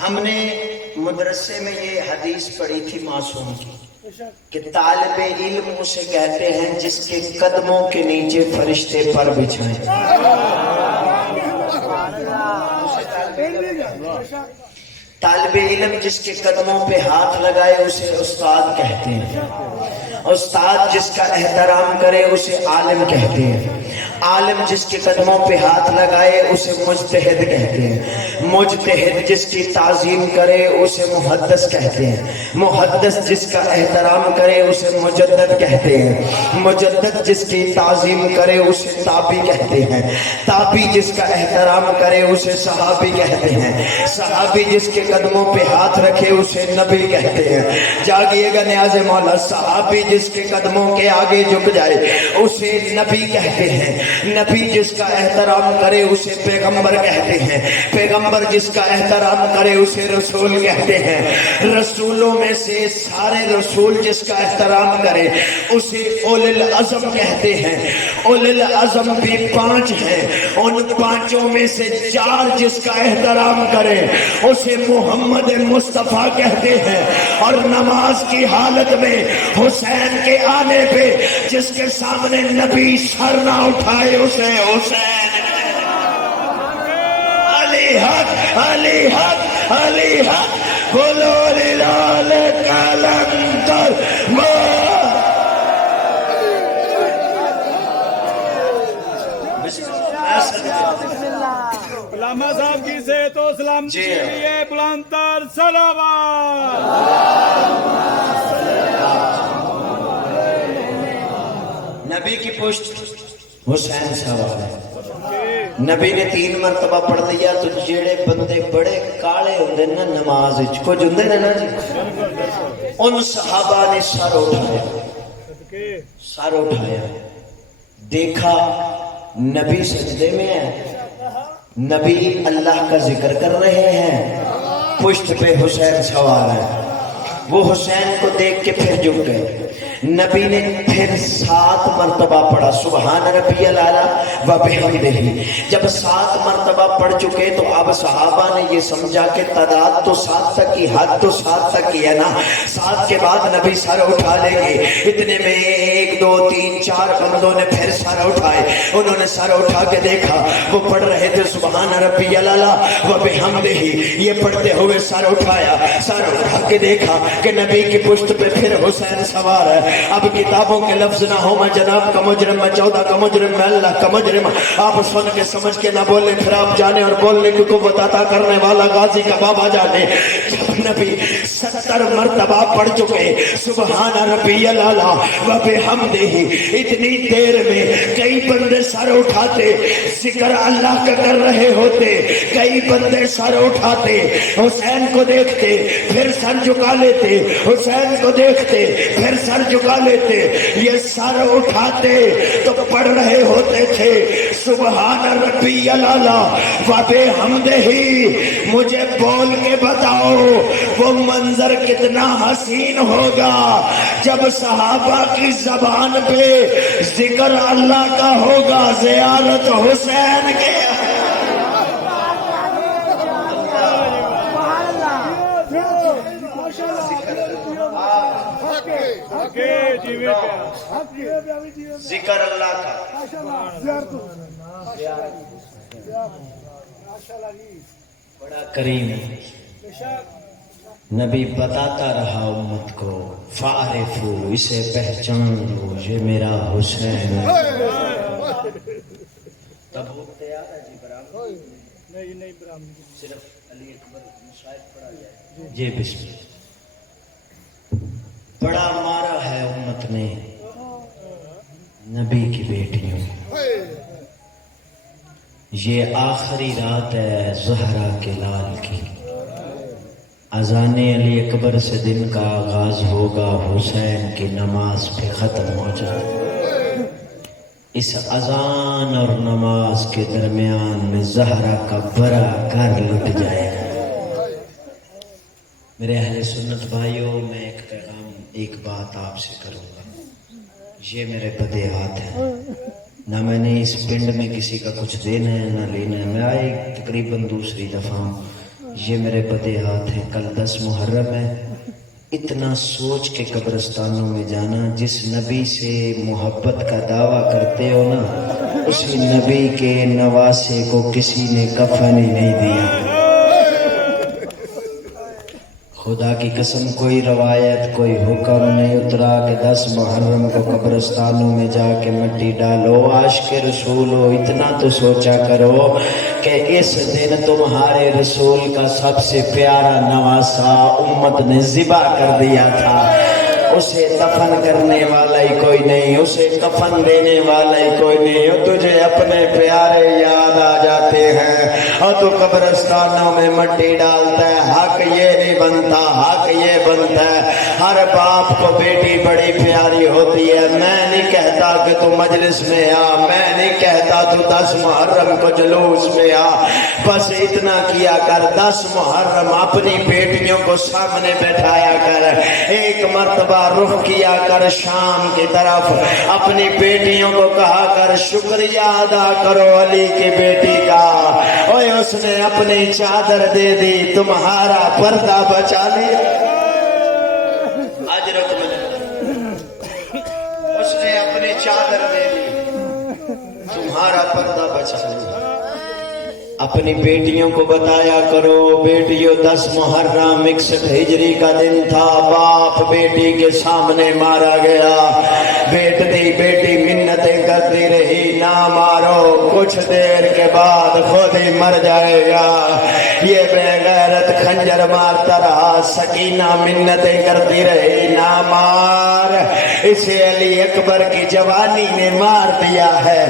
ہم نے مدرسے میں یہ حدیث پڑھی تھی معصوم کی کہ طالب علم اسے کہتے ہیں جس کے قدموں کے نیچے فرشتے پر بچھائیں. طالب علم جس کے قدموں پہ ہاتھ لگائے اسے استاد کہتے ہیں. استاد جس کا احترام کرے اسے عالم کہتے ہیں. عالم جس کے قدموں پہ ہاتھ لگائے اسے مجتہد کہتے ہیں. مجتہد جس کی تعظیم کرے اسے محدث کہتے ہیں. محدث جس کا احترام کرے اسے مجدد کہتے ہیں. مجدد جس کی تعظیم کرے اسے تابی کہتے ہیں. تابی جس کا احترام کرے اسے صحابی کہتے ہیں. صحابی جس کے قدموں پہ ہاتھ رکھے اسے نبی کہتے ہیں. جاگیے گا نیاز مولا. صحابی جس کے قدموں کے آگے جھک جائے اسے نبی کہتے ہیں. نبی جس کا احترام کرے اسے پیغمبر کہتے ہیں. پیغمبر جس کا احترام کرے اسے رسول کہتے ہیں. رسولوں میں سے سارے رسول جس کا احترام کرے اسے اولو العزم کہتے ہیں. اولو العزم بھی 5 ہیں. ان 5 میں سے 4 جس کا احترام کرے اسے محمد مصطفیٰ کہتے ہیں. اور نماز کی حالت میں حسین کے آنے پہ جس کے سامنے نبی سر نہ اٹھائے اسے حسین. علی حق علی حق علی حق بولو للال کلندر علامہ صاحب کی صحت و سلامتی کے لیے بلند تر صلوات. نبی کی پشت حسین سوار ہے. نبی نے 3 مرتبہ پڑھ لیا تو جڑے بندے بڑے کالے ہوندے نا نماز وچ کچھ ہوندے نا جی ان صحابہ نے سر اٹھایا دیکھا نبی سجدے میں ہے، نبی اللہ کا ذکر کر رہے ہیں، پشت پہ حسین سوار ہے، وہ حسین کو دیکھ کے پھر جھک گئے۔ نبی نے پھر 7 مرتبہ پڑھا سبحان ربی الاعلی و بحمدہ۔ جب 7 مرتبہ پڑھ چکے تو اب صحابہ نے یہ سمجھا کہ تعداد تو 7 تک کی، حد تو 7 تک کی ہے نا، 7 کے بعد نبی سر اٹھا لیں گے۔ اتنے میں 1 2 3 4 بندوں نے پھر سر اٹھائے، انہوں نے سر اٹھا کے دیکھا، وہ پڑھ رہے تھے سبحان ربی الاعلی و بحمدہ، یہ پڑھتے ہوئے سر اٹھایا، سر اٹھا کے دیکھا کہ نبی کی پشت پہ پھر حسین سوار ہے۔ اب کتابوں کے لفظ نہ ہو، میں جناب کا مجرم، میں 14 کا مجرم، میں اللہ کا مجرم، آپ سن کے سمجھ کے نہ بولے، پھر آپ جانے اور بولنے کی قوت عطا کرنے والا غازی کا بابا جانے۔ جب نبی 70 مرتبہ پڑھ چکے سبحان ربی الاعلی و بحمدہ، اتنی دیر میں کئی بندے سر اٹھاتے، ذکر اللہ کا کر رہے ہوتے، کئی بندے سر اٹھاتے، حسین کو دیکھتے پھر سر جھکا لیتے، حسین کو دیکھتے پھر سر جھکا لیتے، یہ سر اٹھاتے تو پڑھ رہے ہوتے تھے سبحان ربی الاعلی و بحمدہ۔ مجھے بول کے بتاؤ وہ منظر کتنا حسین ہوگا جب صحابہ کی زبان پہ ذکر اللہ کا ہوگا، زیارت حسین کے۔ ذکر اللہ کا بڑا کریم نبی بتاتا رہا امت کو، فعرفو، اسے پہچان لو، یہ میرا حسین ہے۔ تبوک تیار ہے جی، برام نہیں صرف علی اکبر مشاہد پڑھا جائے جی، بسم اللہ۔ بڑا مارا ہے امت نے نبی کی بیٹیوں، یہ آخری رات ہے زہرا کے لال کی، اذان علی اکبر سے دن کا آغاز ہوگا، حسین کی نماز پہ ختم ہو جائے۔ اس اذان اور نماز کے درمیان میں زہرا کا بڑا گھر لٹ جائے گا۔ میرے اہل سنت بھائیوں، میں ایک پیغام، ایک بات آپ سے کروں گا، یہ میرے بدے ہاتھ ہیں، نہ میں نے اس پنڈ میں کسی کا کچھ دینا ہے نہ لینا ہے، میں آئی تقریباً دوسری دفعہ ہوں، یہ میرے بدے ہاتھ ہیں۔ کل 10 محرم ہے، اتنا سوچ کے قبرستانوں میں جانا، جس نبی سے محبت کا دعویٰ کرتے ہو نا، اسی نبی کے نواسے کو کسی نے کفن ہی نہیں دیا۔ خدا کی قسم کوئی روایت کوئی حکم نہیں اترا کہ 10 محرم کو قبرستانوں میں جا کے مٹی ڈالو۔ عاشق رسول ہو، اتنا تو سوچا کرو کہ اس دن تمہارے رسول کا سب سے پیارا نواسا امت نے ذبح کر دیا تھا، اسے دفن کرنے والا ہی کوئی نہیں، اسے کفن دینے والا ہی کوئی نہیں، اور تجھے اپنے پیارے یاد آ جاتے ہیں اور تو قبرستانوں میں مٹی ڈالتا ہے۔ حق یہ نہیں بنتا، حق یہ بنتا ہے ہر باپ کو بیٹی بڑی پیاری ہوتی ہے۔ میں نہیں کہتا کہ تو مجلس میں آ، میں نہیں کہتا تو 10 محرم کو جلوس میں آ، بس اتنا کیا کر 10 محرم اپنی بیٹیوں کو سامنے بیٹھایا کر، ایک مرتبہ رخ کیا کر شام کی طرف، اپنی بیٹیوں کو کہا کر شکریہ ادا کرو علی کی بیٹی کا، اوے اس نے اپنی چادر دے دی تمہارا پردہ بچا لیا۔ اس نے اپنی چادر دے دی تمہارا پردہ بچا لیا۔ اپنی بیٹیوں کو بتایا کرو، بیٹیوں 10 محرم 61 ہجری کا دن تھا، باپ بیٹی کے سامنے مارا گیا، بیٹی منتیں کرتی رہی نہ مارو، کچھ دیر کے بعد خود ہی مر جائے گا۔ یہ بے غیرت خنجر مارتا رہا، سکینہ منتیں کرتی رہی نہ مار، اسے علی اکبر کی جوانی نے مار دیا ہے،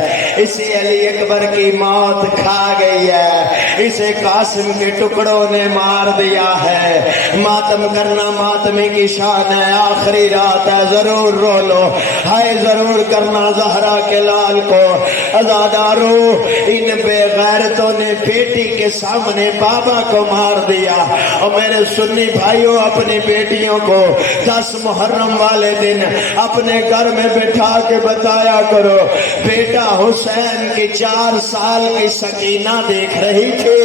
اسے علی اکبر کی موت کھا گئی ہے، اسے قاسم کے ٹکڑوں نے مار دیا ہے۔ ماتم کرنا ماتمی کی شان ہے، آخری رات ہے، ضرور رو لو، ہائے ضرور کرنا زہرا کے لال کو۔ عزادارو، ان بے غیرتوں نے بیٹی کے سامنے بابا کو مار دیا۔ اور میرے سنی بھائیوں، اپنی بیٹیوں کو 10 محرم والے دن اپنے گھر میں بٹھا کے بتایا کرو، بیٹا حسین کی 4 سال کی سکینہ دیکھ رہی تھی،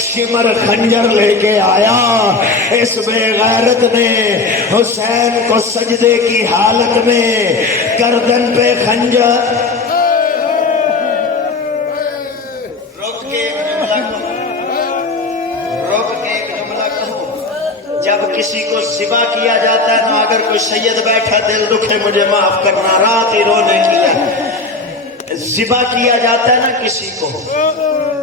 شمر خنجر لے کے آیا، اس بے غیرت نے حسین کو سجدے کی حالت میں گردن پہ خنجر۔ جب کسی کو ذبح کیا جاتا ہے نا، اگر کوئی سید بیٹھا دل دکھے مجھے معاف کرنا، رات ہی رونے کیا، ذبح کیا جاتا ہے نا کسی کو،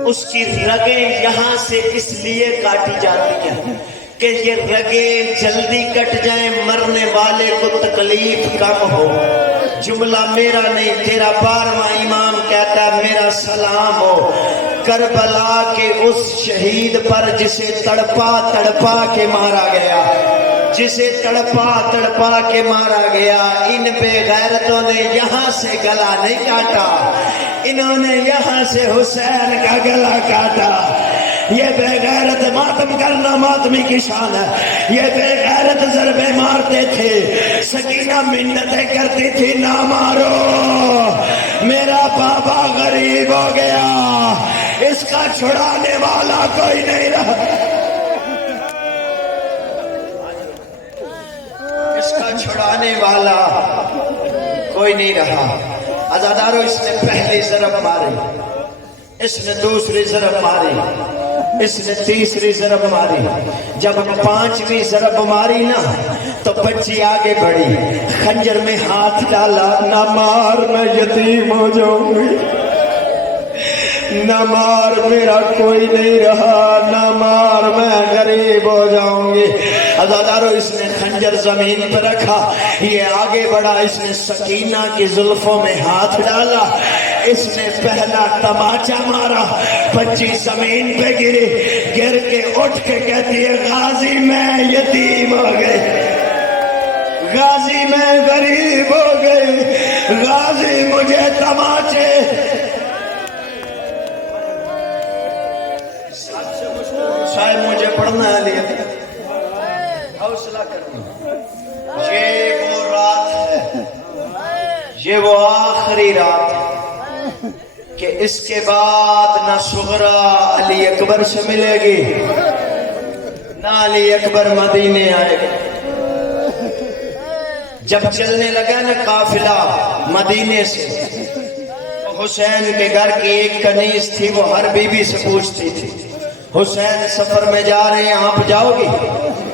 اس کی رگیں یہاں سے اس لیے کاٹی جاتی ہیں کہ یہ رگیں جلدی کٹ جائیں، مرنے والے کو تکلیف کم ہو۔ جملہ میرا نہیں، تیرا 12واں امام کہتا ہے میرا سلام ہو کربلا کے اس شہید پر جسے تڑپا تڑپا کے مارا گیا، جسے تڑپا تڑپا کے مارا گیا۔ ان بے غیرتوں نے یہاں سے گلا نہیں کاٹا، انہوں نے یہاں سے حسین کا گلا کاٹا۔ یہ بے غیرت ماتم کرنا ماتمی کی شان ہے، یہ بے غیرت ضربے مارتے تھے، سکینہ منتیں کرتی تھی، نہ مارو، میرا بابا غریب ہو گیا، اس کا چھڑانے والا کوئی نہیں رہا، اس کا چھڑانے والا کوئی نہیں رہا۔ عزادارو، اس نے پہلی ضرب ماری، اس نے دوسری ضرب ماری، اس نے تیسری ضرب ماری، جب 5ویں ضرب ماری نا تو بچی آگے بڑھی، خنجر میں ہاتھ ڈالا، نہ مار میں یتیم ہو جاؤں گی، نہ مار میرا کوئی نہیں رہا، نہ مار میں غریب ہو جاؤں گی۔ عزادارو، اس نے خنجر زمین پر رکھا، یہ آگے بڑھا، اس نے سکینہ کی زلفوں میں ہاتھ ڈالا، اس نے پہلا تماچا مارا، بچی زمین پہ گری، گر کے اٹھ کے کہتی ہے غازی میں یتیم ہو گئی، غازی میں غریب ہو گئی، غازی مجھے تماچے۔ شاید مجھے پڑھنا ہے، لیے حوصلہ کرنا، یہ وہ رات ہے، یہ وہ آخری رات ہے کہ اس کے بعد نہ صغرا علی اکبر سے ملے گی، نہ علی اکبر مدینے آئے گا۔ جب چلنے لگا نا قافلہ مدینے سے، حسین کے گھر کی ایک کنیز تھی، وہ ہر بی بی سے پوچھتی تھی حسین سفر میں جا رہے ہیں، آپ جاؤ گی؟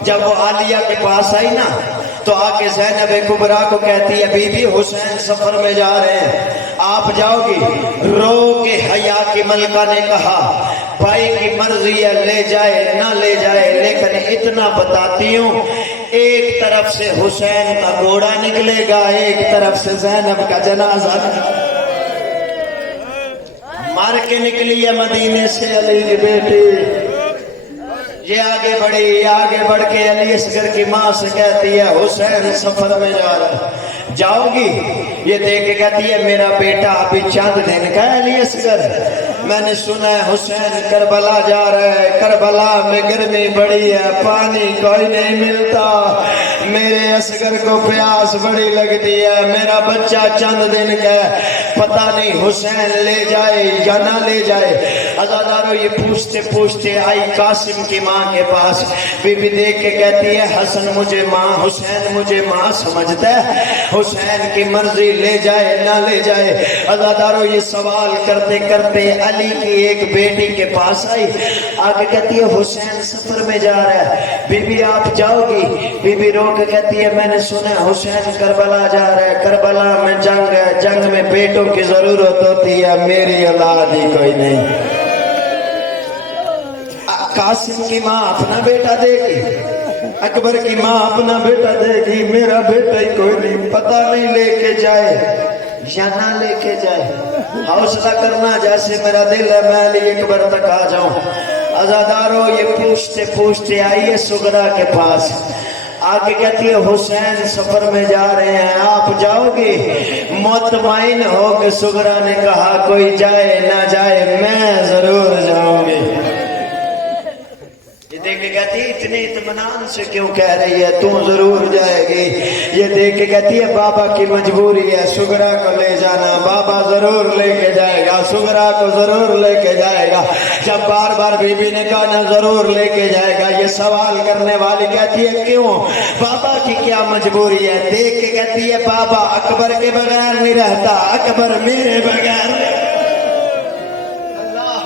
جب وہ عالیہ کے پاس آئی نا تو آ کے زینب کبریٰ کو کہتی ہے بی بی حسین سفر میں جا رہے ہیں، آپ جاؤ گی؟ رو کے حیا کی ملکہ نے کہا بھائی کی مرضی ہے، لے جائے نہ لے جائے، لیکن اتنا بتاتی ہوں ایک طرف سے حسین کا گھوڑا نکلے گا، ایک طرف سے زینب کا جنازہ مار کے نکلی ہے مدینے سے علی کی بیٹی۔ یہ آگے بڑھی، یہ آگے بڑھ کے علی اصغر کی ماں سے کہتی ہے حسین سفر میں جا رہا ہے، جاؤ گی؟ یہ دیکھ کے کہتی ہے میرا بیٹا ابھی چند دن کا ہے علی اصغر، میں نے سنا ہے حسین کربلا جا رہا ہے، کربلا میں گرمی بڑی ہے، پانی کوئی نہیں ملتا، میرے اصغر کو پیاس بڑی لگتی ہے، میرا بچہ چند دن کا ہے، پتہ نہیں حسین لے جائے یا نہ لے جائے۔ عزادارو، یہ پوچھتے پوچھتے آئی قاسم کی ماں کے پاس، بی بی دیکھ کے کہتی ہے حسن مجھے ماں، حسین مجھے ماں سمجھتا ہے، حسین کی مرضی لے جائے نہ لے جائے۔ عزادارو، یہ سوال کرتے کرتے علی کی ایک بیٹی کے پاس آئی، آگے کہتی ہے حسین سفر میں جا رہا ہے، بی بی آپ جاؤ گی؟ بی بی رو کے کہتی ہے میں نے سنا حسین کربلا جا رہا ہے، کربلا میں جنگ ہے، جنگ میں بیٹوں کی ضرورت ہوتی ہے، میری اولاد ہی کوئی نہیں۔ قاسم کی ماں اپنا بیٹا دے گی؟ اکبر کی ماں اپنا بیٹا دے گی، میرا بیٹا ہی کوئی نہیں، پتہ نہیں لے کے جائے یا نہ لے کے جائے، حوصلہ کرنا جیسے میرا دل ہے میں علی اکبر تک آ جاؤں۔ عزادارو یہ پوچھتے پوچھتے آئیے سغرا کے پاس، آگے کہتی ہے حسین سفر میں جا رہے ہیں، آپ جاؤ گے؟ مطمئن ہو کہ سغرا نے کہا کوئی جائے نہ جائے میں ضرور جاؤں گی۔ یہ دیکھ کے کہتی ہے اتنے اطمینان سے کیوں کہہ رہی ہے تو ضرور جائے گی؟ یہ دیکھ کے کہتی ہے بابا کی مجبوری ہے، سغرا کو لے جانا، بابا ضرور لے کے جائے گا، سغرا کو ضرور لے کے جائے گا۔ جب بار بار بی بی نے کہا نہ ضرور لے کے جائے گا، یہ سوال کرنے والی کہتی ہے کیوں؟ بابا کی کیا مجبوری ہے؟ دیکھ کے کہتی ہے بابا اکبر کے بغیر نہیں رہتا، اکبر میرے بغیر نہیں رہتا۔ اللہ،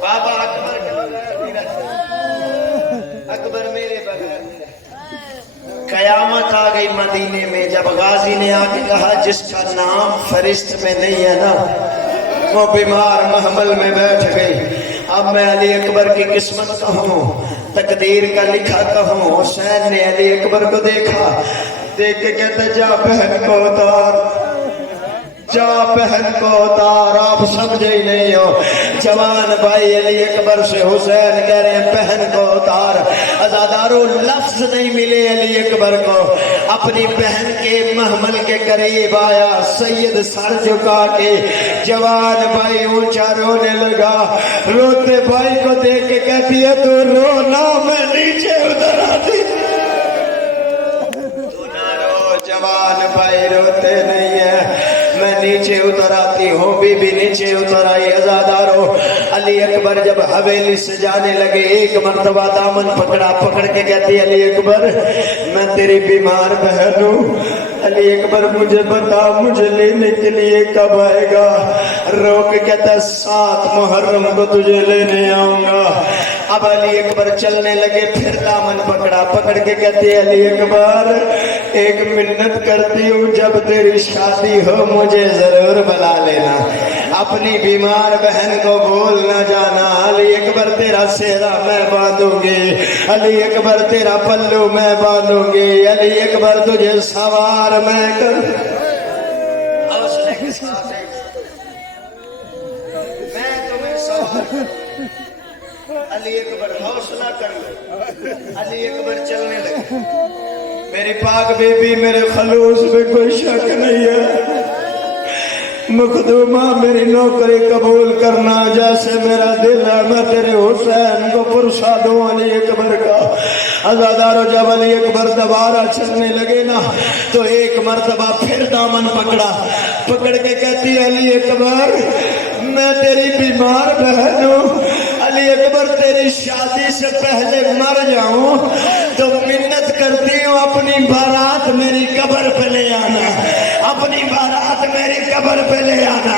بابا اکبر کے بغیر نہیں رہتا، اکبر میرے بغیر نہیں رہتا۔ قیامت آ گئی مدینے میں، جب غازی نے آ کے کہا جس کا نام فہرست میں نہیں ہے نا وہ بیمار محمل میں بیٹھ گئی۔ اب میں علی اکبر کی قسمت کہوں، تقدیر کا لکھا کہوں۔ حسین نے علی اکبر کو دیکھا، دیکھ کے کہتے جا بہن کو اتار، جا بہن کو اتار۔ آپ سمجھے ہی نہیں ہو، جوان بھائی علی اکبر سے حسین کہہ رہے ہیں بہن کو اتار۔ عزادارو لفظ نہیں ملے علی اکبر کو، اپنی بہن کے محمل کے قریب آیا، سید سر جھکا کے جوان بھائی اونچا رونے لگا۔ روتے بھائی کو دیکھ کے کہتی ہے تو رونا، میں نیچے اتر آتی۔ تو نہ رو، جوان بھائی روتے نہیں ہے، میں نیچے اتر آتی ہوں۔ بی بی نیچے اتر آئی۔ عزادارو علی اکبر جب حویلی سے جانے لگے ایک مرتبہ دامن پکڑا، پکڑ کے کہتی علی اکبر میں تیری بیمار بہن ہوں، علی اکبر مجھے بتا مجھے لینے کے لیے کب آئے گا؟ رو کے کہتا ہے 7 محرم کو تجھے لینے آؤں گا۔ اب علی اکبر چلنے لگے، پھر دامن پکڑا، پکڑ کے کہتی ہے علی اکبر ایک منت کرتی ہوں جب تیری شادی ہو مجھے ضرور بلا لینا، اپنی بیمار بہن کو بھول نہ جانا۔ علی اکبر تیرا سہرا میں باندھوں گی، علی اکبر تیرا پلو میں باندھوں گی، علی اکبر تجھے سوار میں کر۔ حوصلے کے ساتھ میں تمہیں سوار کروں۔ علی اکبر حوصلہ کر لو۔ علی اکبر چلنے لگے۔ میری پاک بی بی میرے خلوص میں کوئی شک نہیں ہے، مخدومہ میری نوکری قبول کرنا جیسے میرا دل ہے، میں تیرے حسین کو پرسا دوں علی اکبر کا۔ عزادارو جب علی اکبر دوبارہ چلنے لگے نا تو ایک مرتبہ پھر دامن پکڑا، پکڑ کے کہتی علی اکبر میں تیری بیمار بہن ہوں، علی اکبر تیری شادی سے پہلے مر جاؤں تو منت کرتی ہوں اپنی بارات میری قبر پہ لے آنا، اپنی بارات میری قبر پہ لے آنا۔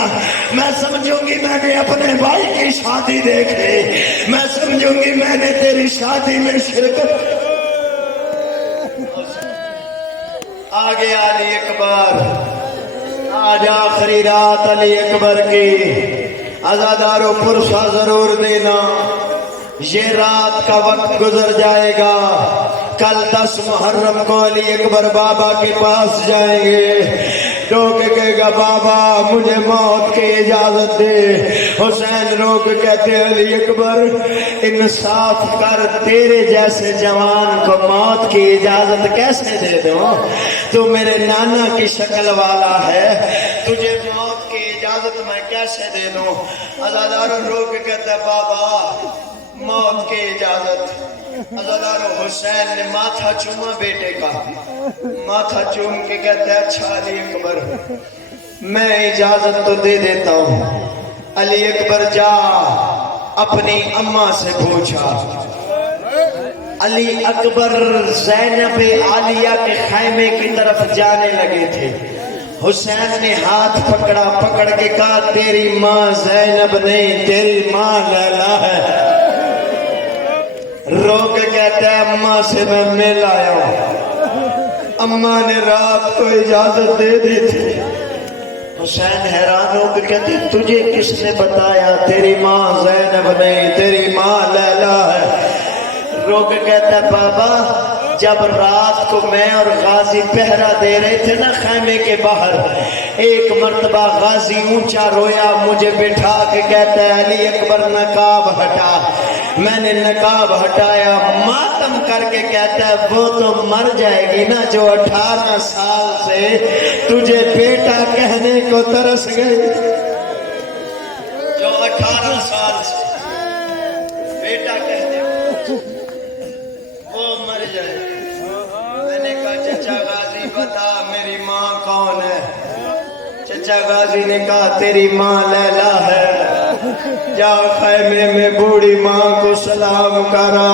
میں سمجھوں گی میں نے اپنے بھائی کی شادی دیکھ لی، میں سمجھوں گی میں نے تیری شادی میں شرکت۔ آگے علی اکبر، آج آخری رات علی اکبر کی۔ عزادارو پرسا ضرور دینا، یہ رات کا وقت گزر جائے گا، کل 10 محرم کو علی اکبر بابا کے پاس جائیں گے، روک کہے گا بابا مجھے موت کی اجازت دے۔ حسین روک کہتے علی اکبر انصاف کر، تیرے جیسے جوان کو موت کی اجازت کیسے دے دوں؟ تو میرے نانا کی شکل والا ہے، تجھے موت کی اجازت میں کیسے دے دوں؟ عزادارو روک کہتا بابا موت کی اجازت۔ عزادارو حسین نے ماتھا چوما بیٹے کا، ماتھا چوم کے کہتا ہے اچھا علی اکبر میں اجازت تو دے دیتا ہوں۔ علی اکبر جا اپنی اماں سے پوچھا۔ علی اکبر زینب عالیہ کے خیمے کی طرف جانے لگے تھے، حسین نے ہاتھ پکڑا، پکڑ کے کہا تیری ماں زینب نہیں تیری ماں لیلا ہے۔ رو کے کہتا ہے اماں سے میں مل آیا ہوں، اماں نے رات کو اجازت دے دی تھی۔ حسین حیران ہو کے کہتے تجھے کس نے بتایا تیری ماں زینب نہیں تیری ماں لیلا ہے؟ رو کے کہتا ہے بابا جب رات کو میں اور غازی پہرا دے رہے تھے نا خیمے کے باہر، ایک مرتبہ غازی اونچا رویا، مجھے بٹھا کے کہتا ہے علی اکبر نقاب ہٹا۔ میں نے نقاب ہٹایا، ماتم کر کے کہتا ہے وہ تو مر جائے گی نا جو 18 سال سے تجھے بیٹا کہنے کو ترس گئی، جو 18 سال سے بیٹا کہنے کو وہ مر جائے۔ میں نے کہا چچا غازی بتا میری ماں کون ہے؟ چچا غازی نے کہا تیری ماں لیلا ہے، جا خیمے میں بوڑھی ماں کو سلام کرا۔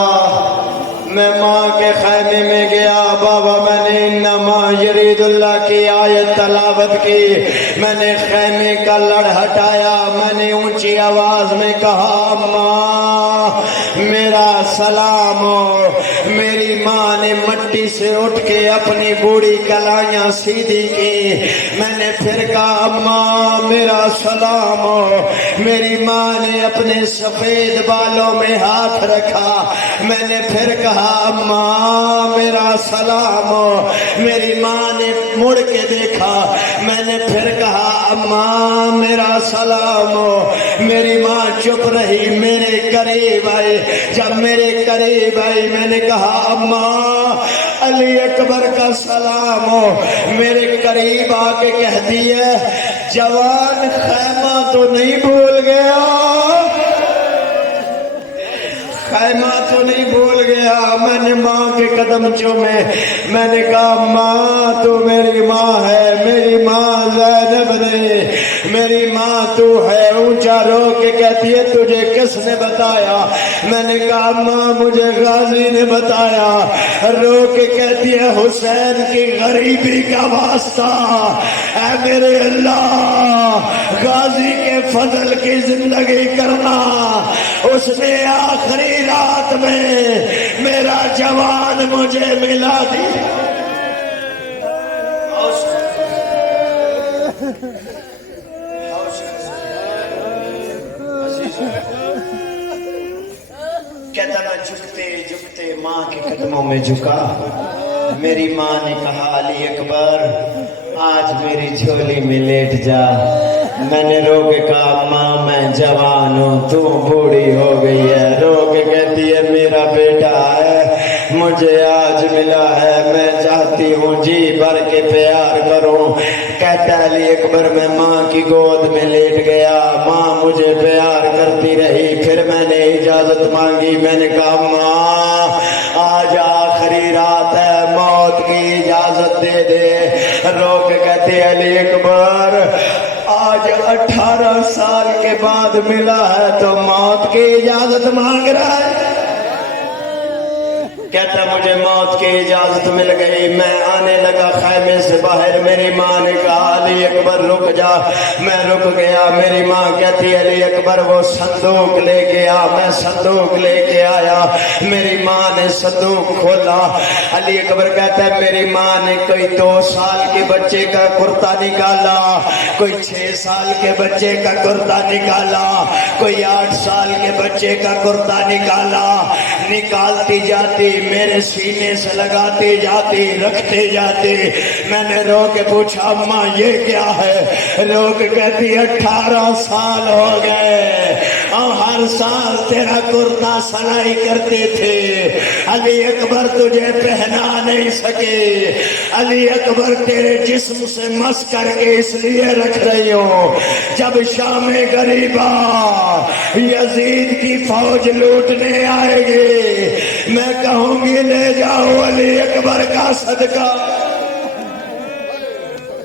میں ماں کے خیمے میں گیا، بابا میں نے انما یرید اللہ کی آیت تلاوت کی، میں نے خیمے کا لڑ ہٹایا، میں نے اونچی آواز میں کہا ماں میرا سلام ہو۔ میری ماں نے مٹی سے اٹھ کے اپنی بوڑھی کلائیاں سیدھی کی، میں نے پھر کہا ماں میرا سلام ہو۔ میری ماں نے اپنے سفید بالوں میں ہاتھ رکھا، میں نے پھر کہا ماں میرا سلام ہو۔ میری ماں نے مڑ کے دیکھا، میں نے پھر کہا ماں میرا سلام ہو۔ میری ماں چپ رہی، میرے قریب آئی، جب میرے قریب آئی میں نے کہا ماں علی اکبر کا سلام ہو۔ میرے قریب آ کے کہتی ہے جوان خیمہ تو نہیں بھول گیا، خیمہ تو نہیں بھول گیا۔ میں نے ماں کے قدم چومے، میں نے کہا ماں تو میری ماں ہے، میری ماں زینب نہیں، میری ماں تو ہے۔ اونچا رو کے کہتی ہے تجھے کس نے بتایا؟ میں نے کہا ماں مجھے غازی نے بتایا۔ رو کے کہتی ہے حسین کی غریبی کا واسطہ، اے میرے اللہ غازی کے فضل کی زندگی کرنا، اس نے آخری رات میں میرا جوان مجھے ملا دی۔ کہتا میں جھکتے جھکتے ماں کے قدموں میں جھکا۔ میری ماں نے کہا علی اکبر آج میری جھولی میں لیٹ جا۔ میں نے رو کے کہا ماں میں جوان ہوں، تو بوڑھی ہو گئی ہے۔ رو کے کہتی ہے میرا بیٹا ہے، مجھے آج ملا ہے، میں چاہتی ہوں جی بھر کے پیار کروں۔ کہتا علی اکبر میں ماں کی گود میں لیٹ گیا، ماں مجھے پیار کرتی رہی، پھر میں نے اجازت مانگی، میں نے کہا ماں آج آخری رات ہے، موت کی اجازت دے دے۔ رو کے کہتے علی اکبر آج 18 سال کے بعد ملا ہے تو موت کی اجازت مانگ رہا ہے؟ کہتا مجھے موت کی اجازت مل گئی۔ میں آنے لگا خیمے سے باہر، میری ماں نے کہا علی اکبر رک جا۔ میں رک گیا، میری ماں کہتی علی اکبر وہ صندوق لے کے آ۔ میں صندوق لے کے آیا، میری ماں نے صندوق کھولا۔ علی اکبر کہتا ہے میری ماں نے کوئی 2 سال کے بچے کا کرتا نکالا، کوئی 6 سال کے بچے کا کرتا نکالا، کوئی 8 سال کے بچے کا کرتا نکالا۔ نکالتی جاتی، میرے سینے سے لگاتی جاتی، رکھتے جاتی۔ میں نے رو کے پوچھا اماں یہ کیا ہے؟ رو کے کہتی 18 سال ہو گئے اور ہر سال تیرا کرتا سلائی کرتے تھے، علی اکبر تجھے پہنا نہیں سکے، علی اکبر تیرے جسم سے مس کر کے اس لیے رکھ رہی ہوں جب شام غریبا یزید کی فوج لوٹنے آئے گی میں کہوں گی لے جاؤ علی اکبر کا صدقہ۔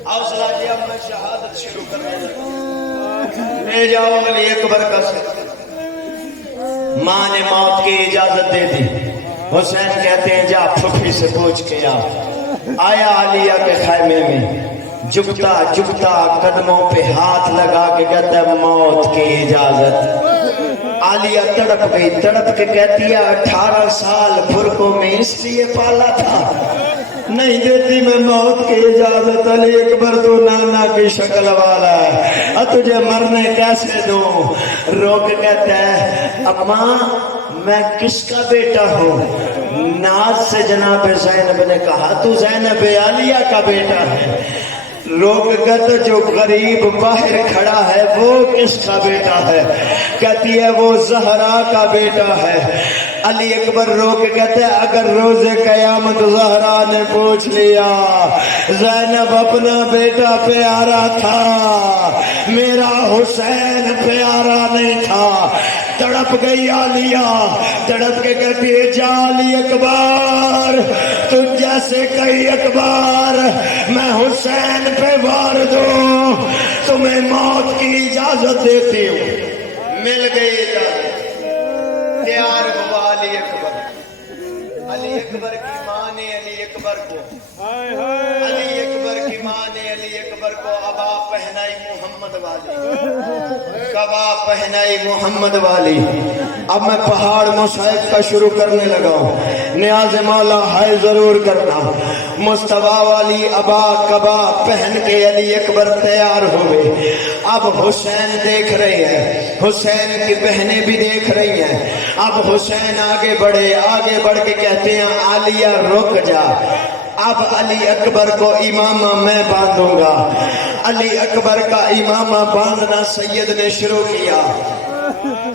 حوصلہ دیا، میں شہادت شروع کرنے لگا، لے جاؤ علی اکبر کا صدقہ۔ ماں نے موت کی اجازت دے دی۔ حسین کہتے ہیں جا پھوپھی سے پوچھ کے آیا علیہ کے خیمے میں، جھکتا جھکتا قدموں پہ ہاتھ لگا کے کہتا ہے موت کی اجازت۔ عالیہ تڑپ گئی، تڑپ کے کہتی ہے 18 سال برقوں میں اس لیے پالا تھا، نہیں دیتی میں موت کی اجازت۔ علی اکبر تو نانا کی شکل والا ہے، تجھے مرنے کیسے دوں؟ رو کے کہتا ہے اماں میں کس کا بیٹا ہوں؟ ناز سے جناب زینب نے کہا تو زینب عالیہ کا بیٹا ہے۔ لوگ کہتے جو غریب باہر کھڑا ہے وہ کس کا بیٹا ہے؟ کہتی ہے وہ زہرا کا بیٹا ہے۔ علی اکبر رو کے کہتے ہیں اگر روز قیامت زہرا نے پوچھ لیا زینب اپنا بیٹا پیارا تھا میرا حسین پیارا نہیں تھا، تڑپ گئی عالیہ، تڑپ کے کہتی ہے جا علی اکبر تجھ جیسے کئی اکبر میں حسین پہ وار دوں، تمہیں موت کی اجازت دیتی ہوں۔ مل گئی اجازت، تیار ہوا علی اکبر۔ علی اکبر کی ماں نے علی اکبر کو علی اکبر کی ماں نے علی اکبر کو عبا پہنائی محمد والی، قبا پہنائی محمد والی۔ اب میں پہاڑ مصائب کا شروع کرنے لگا ہوں، نیاز مولا ہے ضرور کرنا۔ مصطفیٰ والی عبا قبا پہن کے علی اکبر تیار ہوئے۔ اب حسین دیکھ رہے ہیں، حسین کی بہنیں بھی دیکھ رہی ہیں۔ اب حسین آگے بڑھے، آگے بڑھ کے کہتے ہیں عالیہ رک جا، اب علی اکبر کو امامہ میں باندھوں گا۔ علی اکبر کا امامہ باندھنا سید نے شروع کیا۔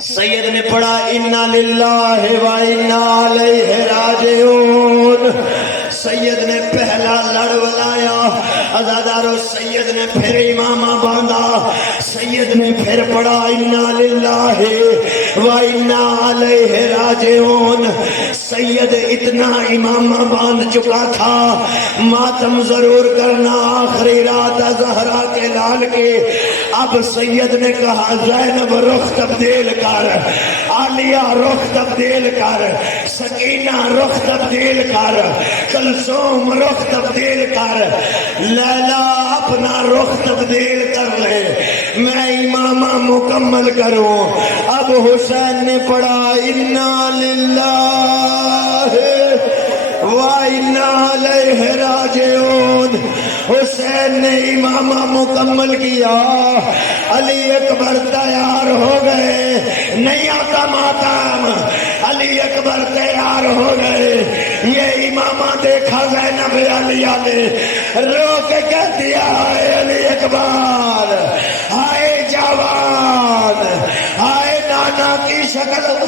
سید نے پڑھا انا للہ و انا الیہ راجعون۔ سید نے پہلا لڑ ولایا، عزادارو سید نے پھر امامہ باندھا، سید نے پھر پڑھا انا للہ و انا الیہ راجعون۔ سید اتنا امامہ باندھ چکا تھا، ماتم ضرور کرنا آخری رات زہرا کے لال کے۔ اب سید نے کہا زینب رخ تبدیل کر، عالیہ رخ تبدیل کر، سکینہ رخ تبدیل کر، کلثوم رخ تبدیل کر، لیلا اپنا رخ تبدیل کر لے، میں امامہ مکمل کروں۔ اب حسین نے پڑھا انا للہ و انا الیہ راجعون۔ حسین نے امامہ مکمل کیا، علی اکبر تیار ہو گئے، نیا کا ماتم، علی اکبر تیار ہو گئے۔ یہ امامہ دیکھا زینب عالیہ نے، رو کے کہہ دیا ہائے علی اکبر، ہائے جوان، ہائے نانا کی شکل۔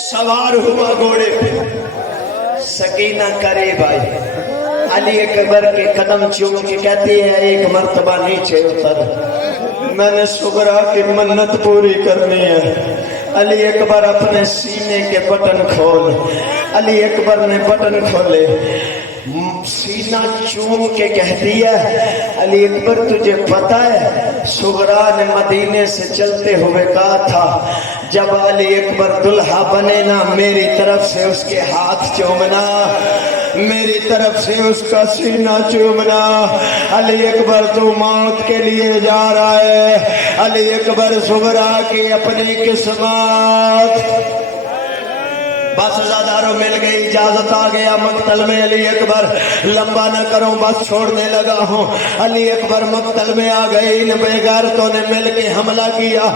سوار ہوا گھوڑے پہ، سکینہ قریب آئی، علی اکبر کے قدم چوم کے کہتی ہے ایک مرتبہ نیچے اتر، میں نے صغرا کی منت پوری کرنی ہے۔ علی اکبر اپنے سینے کے بٹن کھول، علی اکبر نے بٹن کھولے، سینہ چوم کے کہتی ہے علی اکبر تجھے پتہ ہے صغرا نے مدینے سے چلتے ہوئے کہا تھا جب علی اکبر دلہا بنے نا میری طرف سے اس کے ہاتھ چومنا، میری طرف سے اس کا سینہ چومنا۔ علی اکبر تو موت کے لیے جا رہا ہے، علی اکبر صغرا کی اپنی قسمت۔ بس زاداروں مل گئی، اجازت آ گیا مقتل میں۔ علی اکبر لمبا نہ کروں بس چھوڑنے لگا ہوں۔ علی اکبر مقتل میں آ گئے، ان بے غیرتوں نے مل کے حملہ کیا۔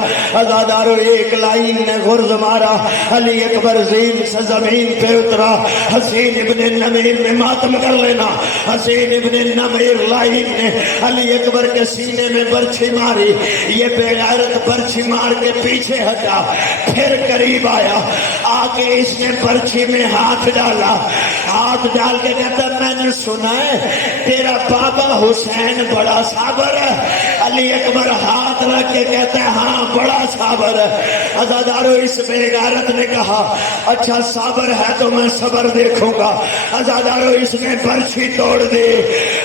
زاداروں ایک لائن نے غرز مارا، علی اکبر زین سے زمین پہ اترا۔ حسین ابن نمیر نے ماتم کر لینا، حسین ابن نمیر لائن نے علی اکبر کے سینے میں برچھی ماری۔ یہ بے غیرت برچھی مار کے پیچھے ہٹا، پھر قریب آیا، آ کے اس نے برچھی میں ہاتھ ڈالا، ہاتھ ڈال کے کہتا میں نے سنا ہے تیرا بابا حسین بڑا صابر ہے۔ علی اکبر ہاتھ رکھ کے کہتا ہے ہاں بڑا صابر ہے۔ عزادارو اس بے غیرت نے کہا اچھا صابر ہے تو میں صبر دیکھوں گا۔ عزادارو اس نے برچھی توڑ دی،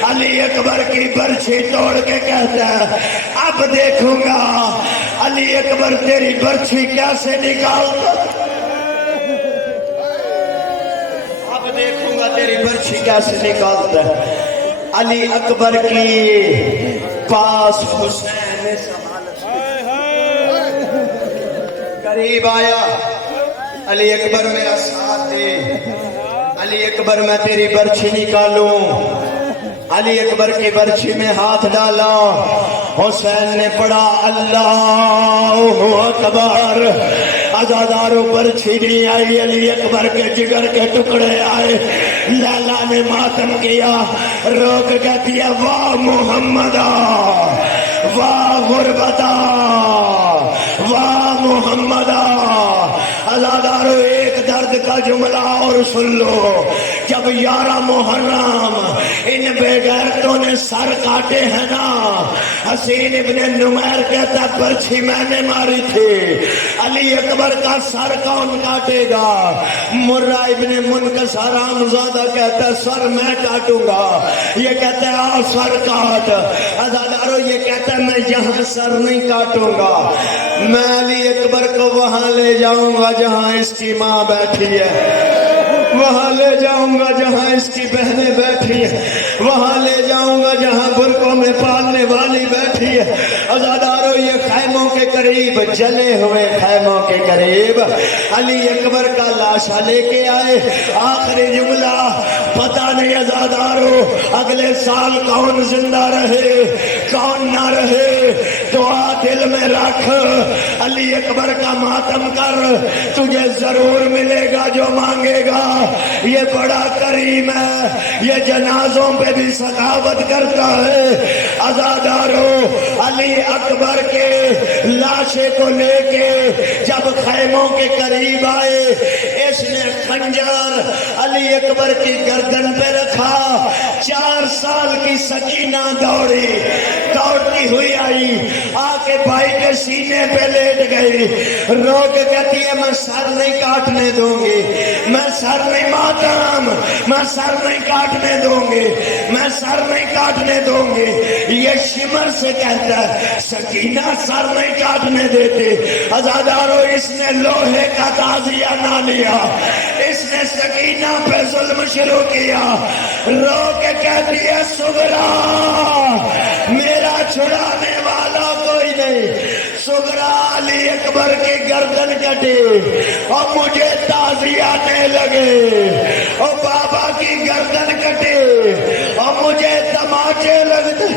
علی اکبر کی برچھی توڑ کے کہتا ہے اب دیکھوں گا علی اکبر تیری برچھی کیسے نکالتا، دیکھوں گا تیری برچھی کیسے نکالتا ہے۔ علی اکبر کی پاس حسین قریب آیا، علی اکبر میرا ساتھ دے، علی اکبر میں تیری برچھی نکالوں۔ علی اکبر کی برچھی میں ہاتھ ڈالا، حسین نے پڑھا اللہ اکبر، عزاداروں پر چھری آئی، علی اکبر کے جگر کے ٹکڑے آئے، لیلا نے ماتم کیا، روک کہتی ہے واہ محمدہ، واہ غربتہ، واہ محمدہ۔ عزاداروں ایک درد کا جملہ اور سن لو، جب 11 محرم ان بے غیرتوں نے سر کاٹے ہیں نا، حسین ابن نمیر کہتا پرچھی میں نے ماری تھی، علی اکبر کا سر کون کاٹے گا؟ مرہ ابن منکسر حمزادہ کہتا ہے سر میں کاٹوں گا، یہ کہتا ہے آ سر کاٹ، عزاداروں یہ کہتا ہے میں یہاں سر نہیں کاٹوں گا، میں علی اکبر کو وہاں لے جاؤں گا جہاں اس کی ماں بیٹھی ہے، وہاں لے جاؤں گا جہاں اس کی بہنیں بیٹھی ہیں، وہاں لے جاؤں گا جہاں برقعوں میں پالنے والی بیٹھی ہے۔ عزاداروں یہ خیموں کے قریب، جلے ہوئے خیموں کے قریب علی اکبر کا لاشا لے کے آئے، آخری جملہ پتہ نہیں عزاداروں اگلے سال کون زندہ رہے کون نہ رہے، دعا دل میں رکھ، علی اکبر کا ماتم کر، تجھے ضرور ملے گا جو مانگے گا، یہ بڑا کریم ہے، یہ جنازوں پہ بھی سخاوت کرتا ہے۔ عزاداروں علی اکبر کے لاشے کو لے کے جب خیموں کے قریب آئے، اس نے خنجر علی اکبر کی گردن پہ رکھا، 4 سال کی سکینہ دوڑتی ہوئی آئی، آ کے بھائی کے سینے پہ لیٹ گئی، رو کے کہتی ہے میں سر نہیں کاٹنے دوں گی، میں سر نہیں ماتم، میں سر نہیں کاٹنے دوں گی، میں سر نہیں کاٹنے دوں گی۔ یہ شمر سے کہتا ہے سکینہ سر نہیں کاٹنے دیتے۔ عزاداروں اس نے لوہے کا تعزیہ نہ لیا، اس نے سکینہ پہ ظلم شروع کیا، رو کے کہتی ہے سغرا میرا چھڑانے والا کوئی نہیں، سغرا علی اکبر کی گردن کٹی اور مجھے تعزیہ آنے لگے، اور بابا کی گردن کٹی اور مجھے تماچے لگتے۔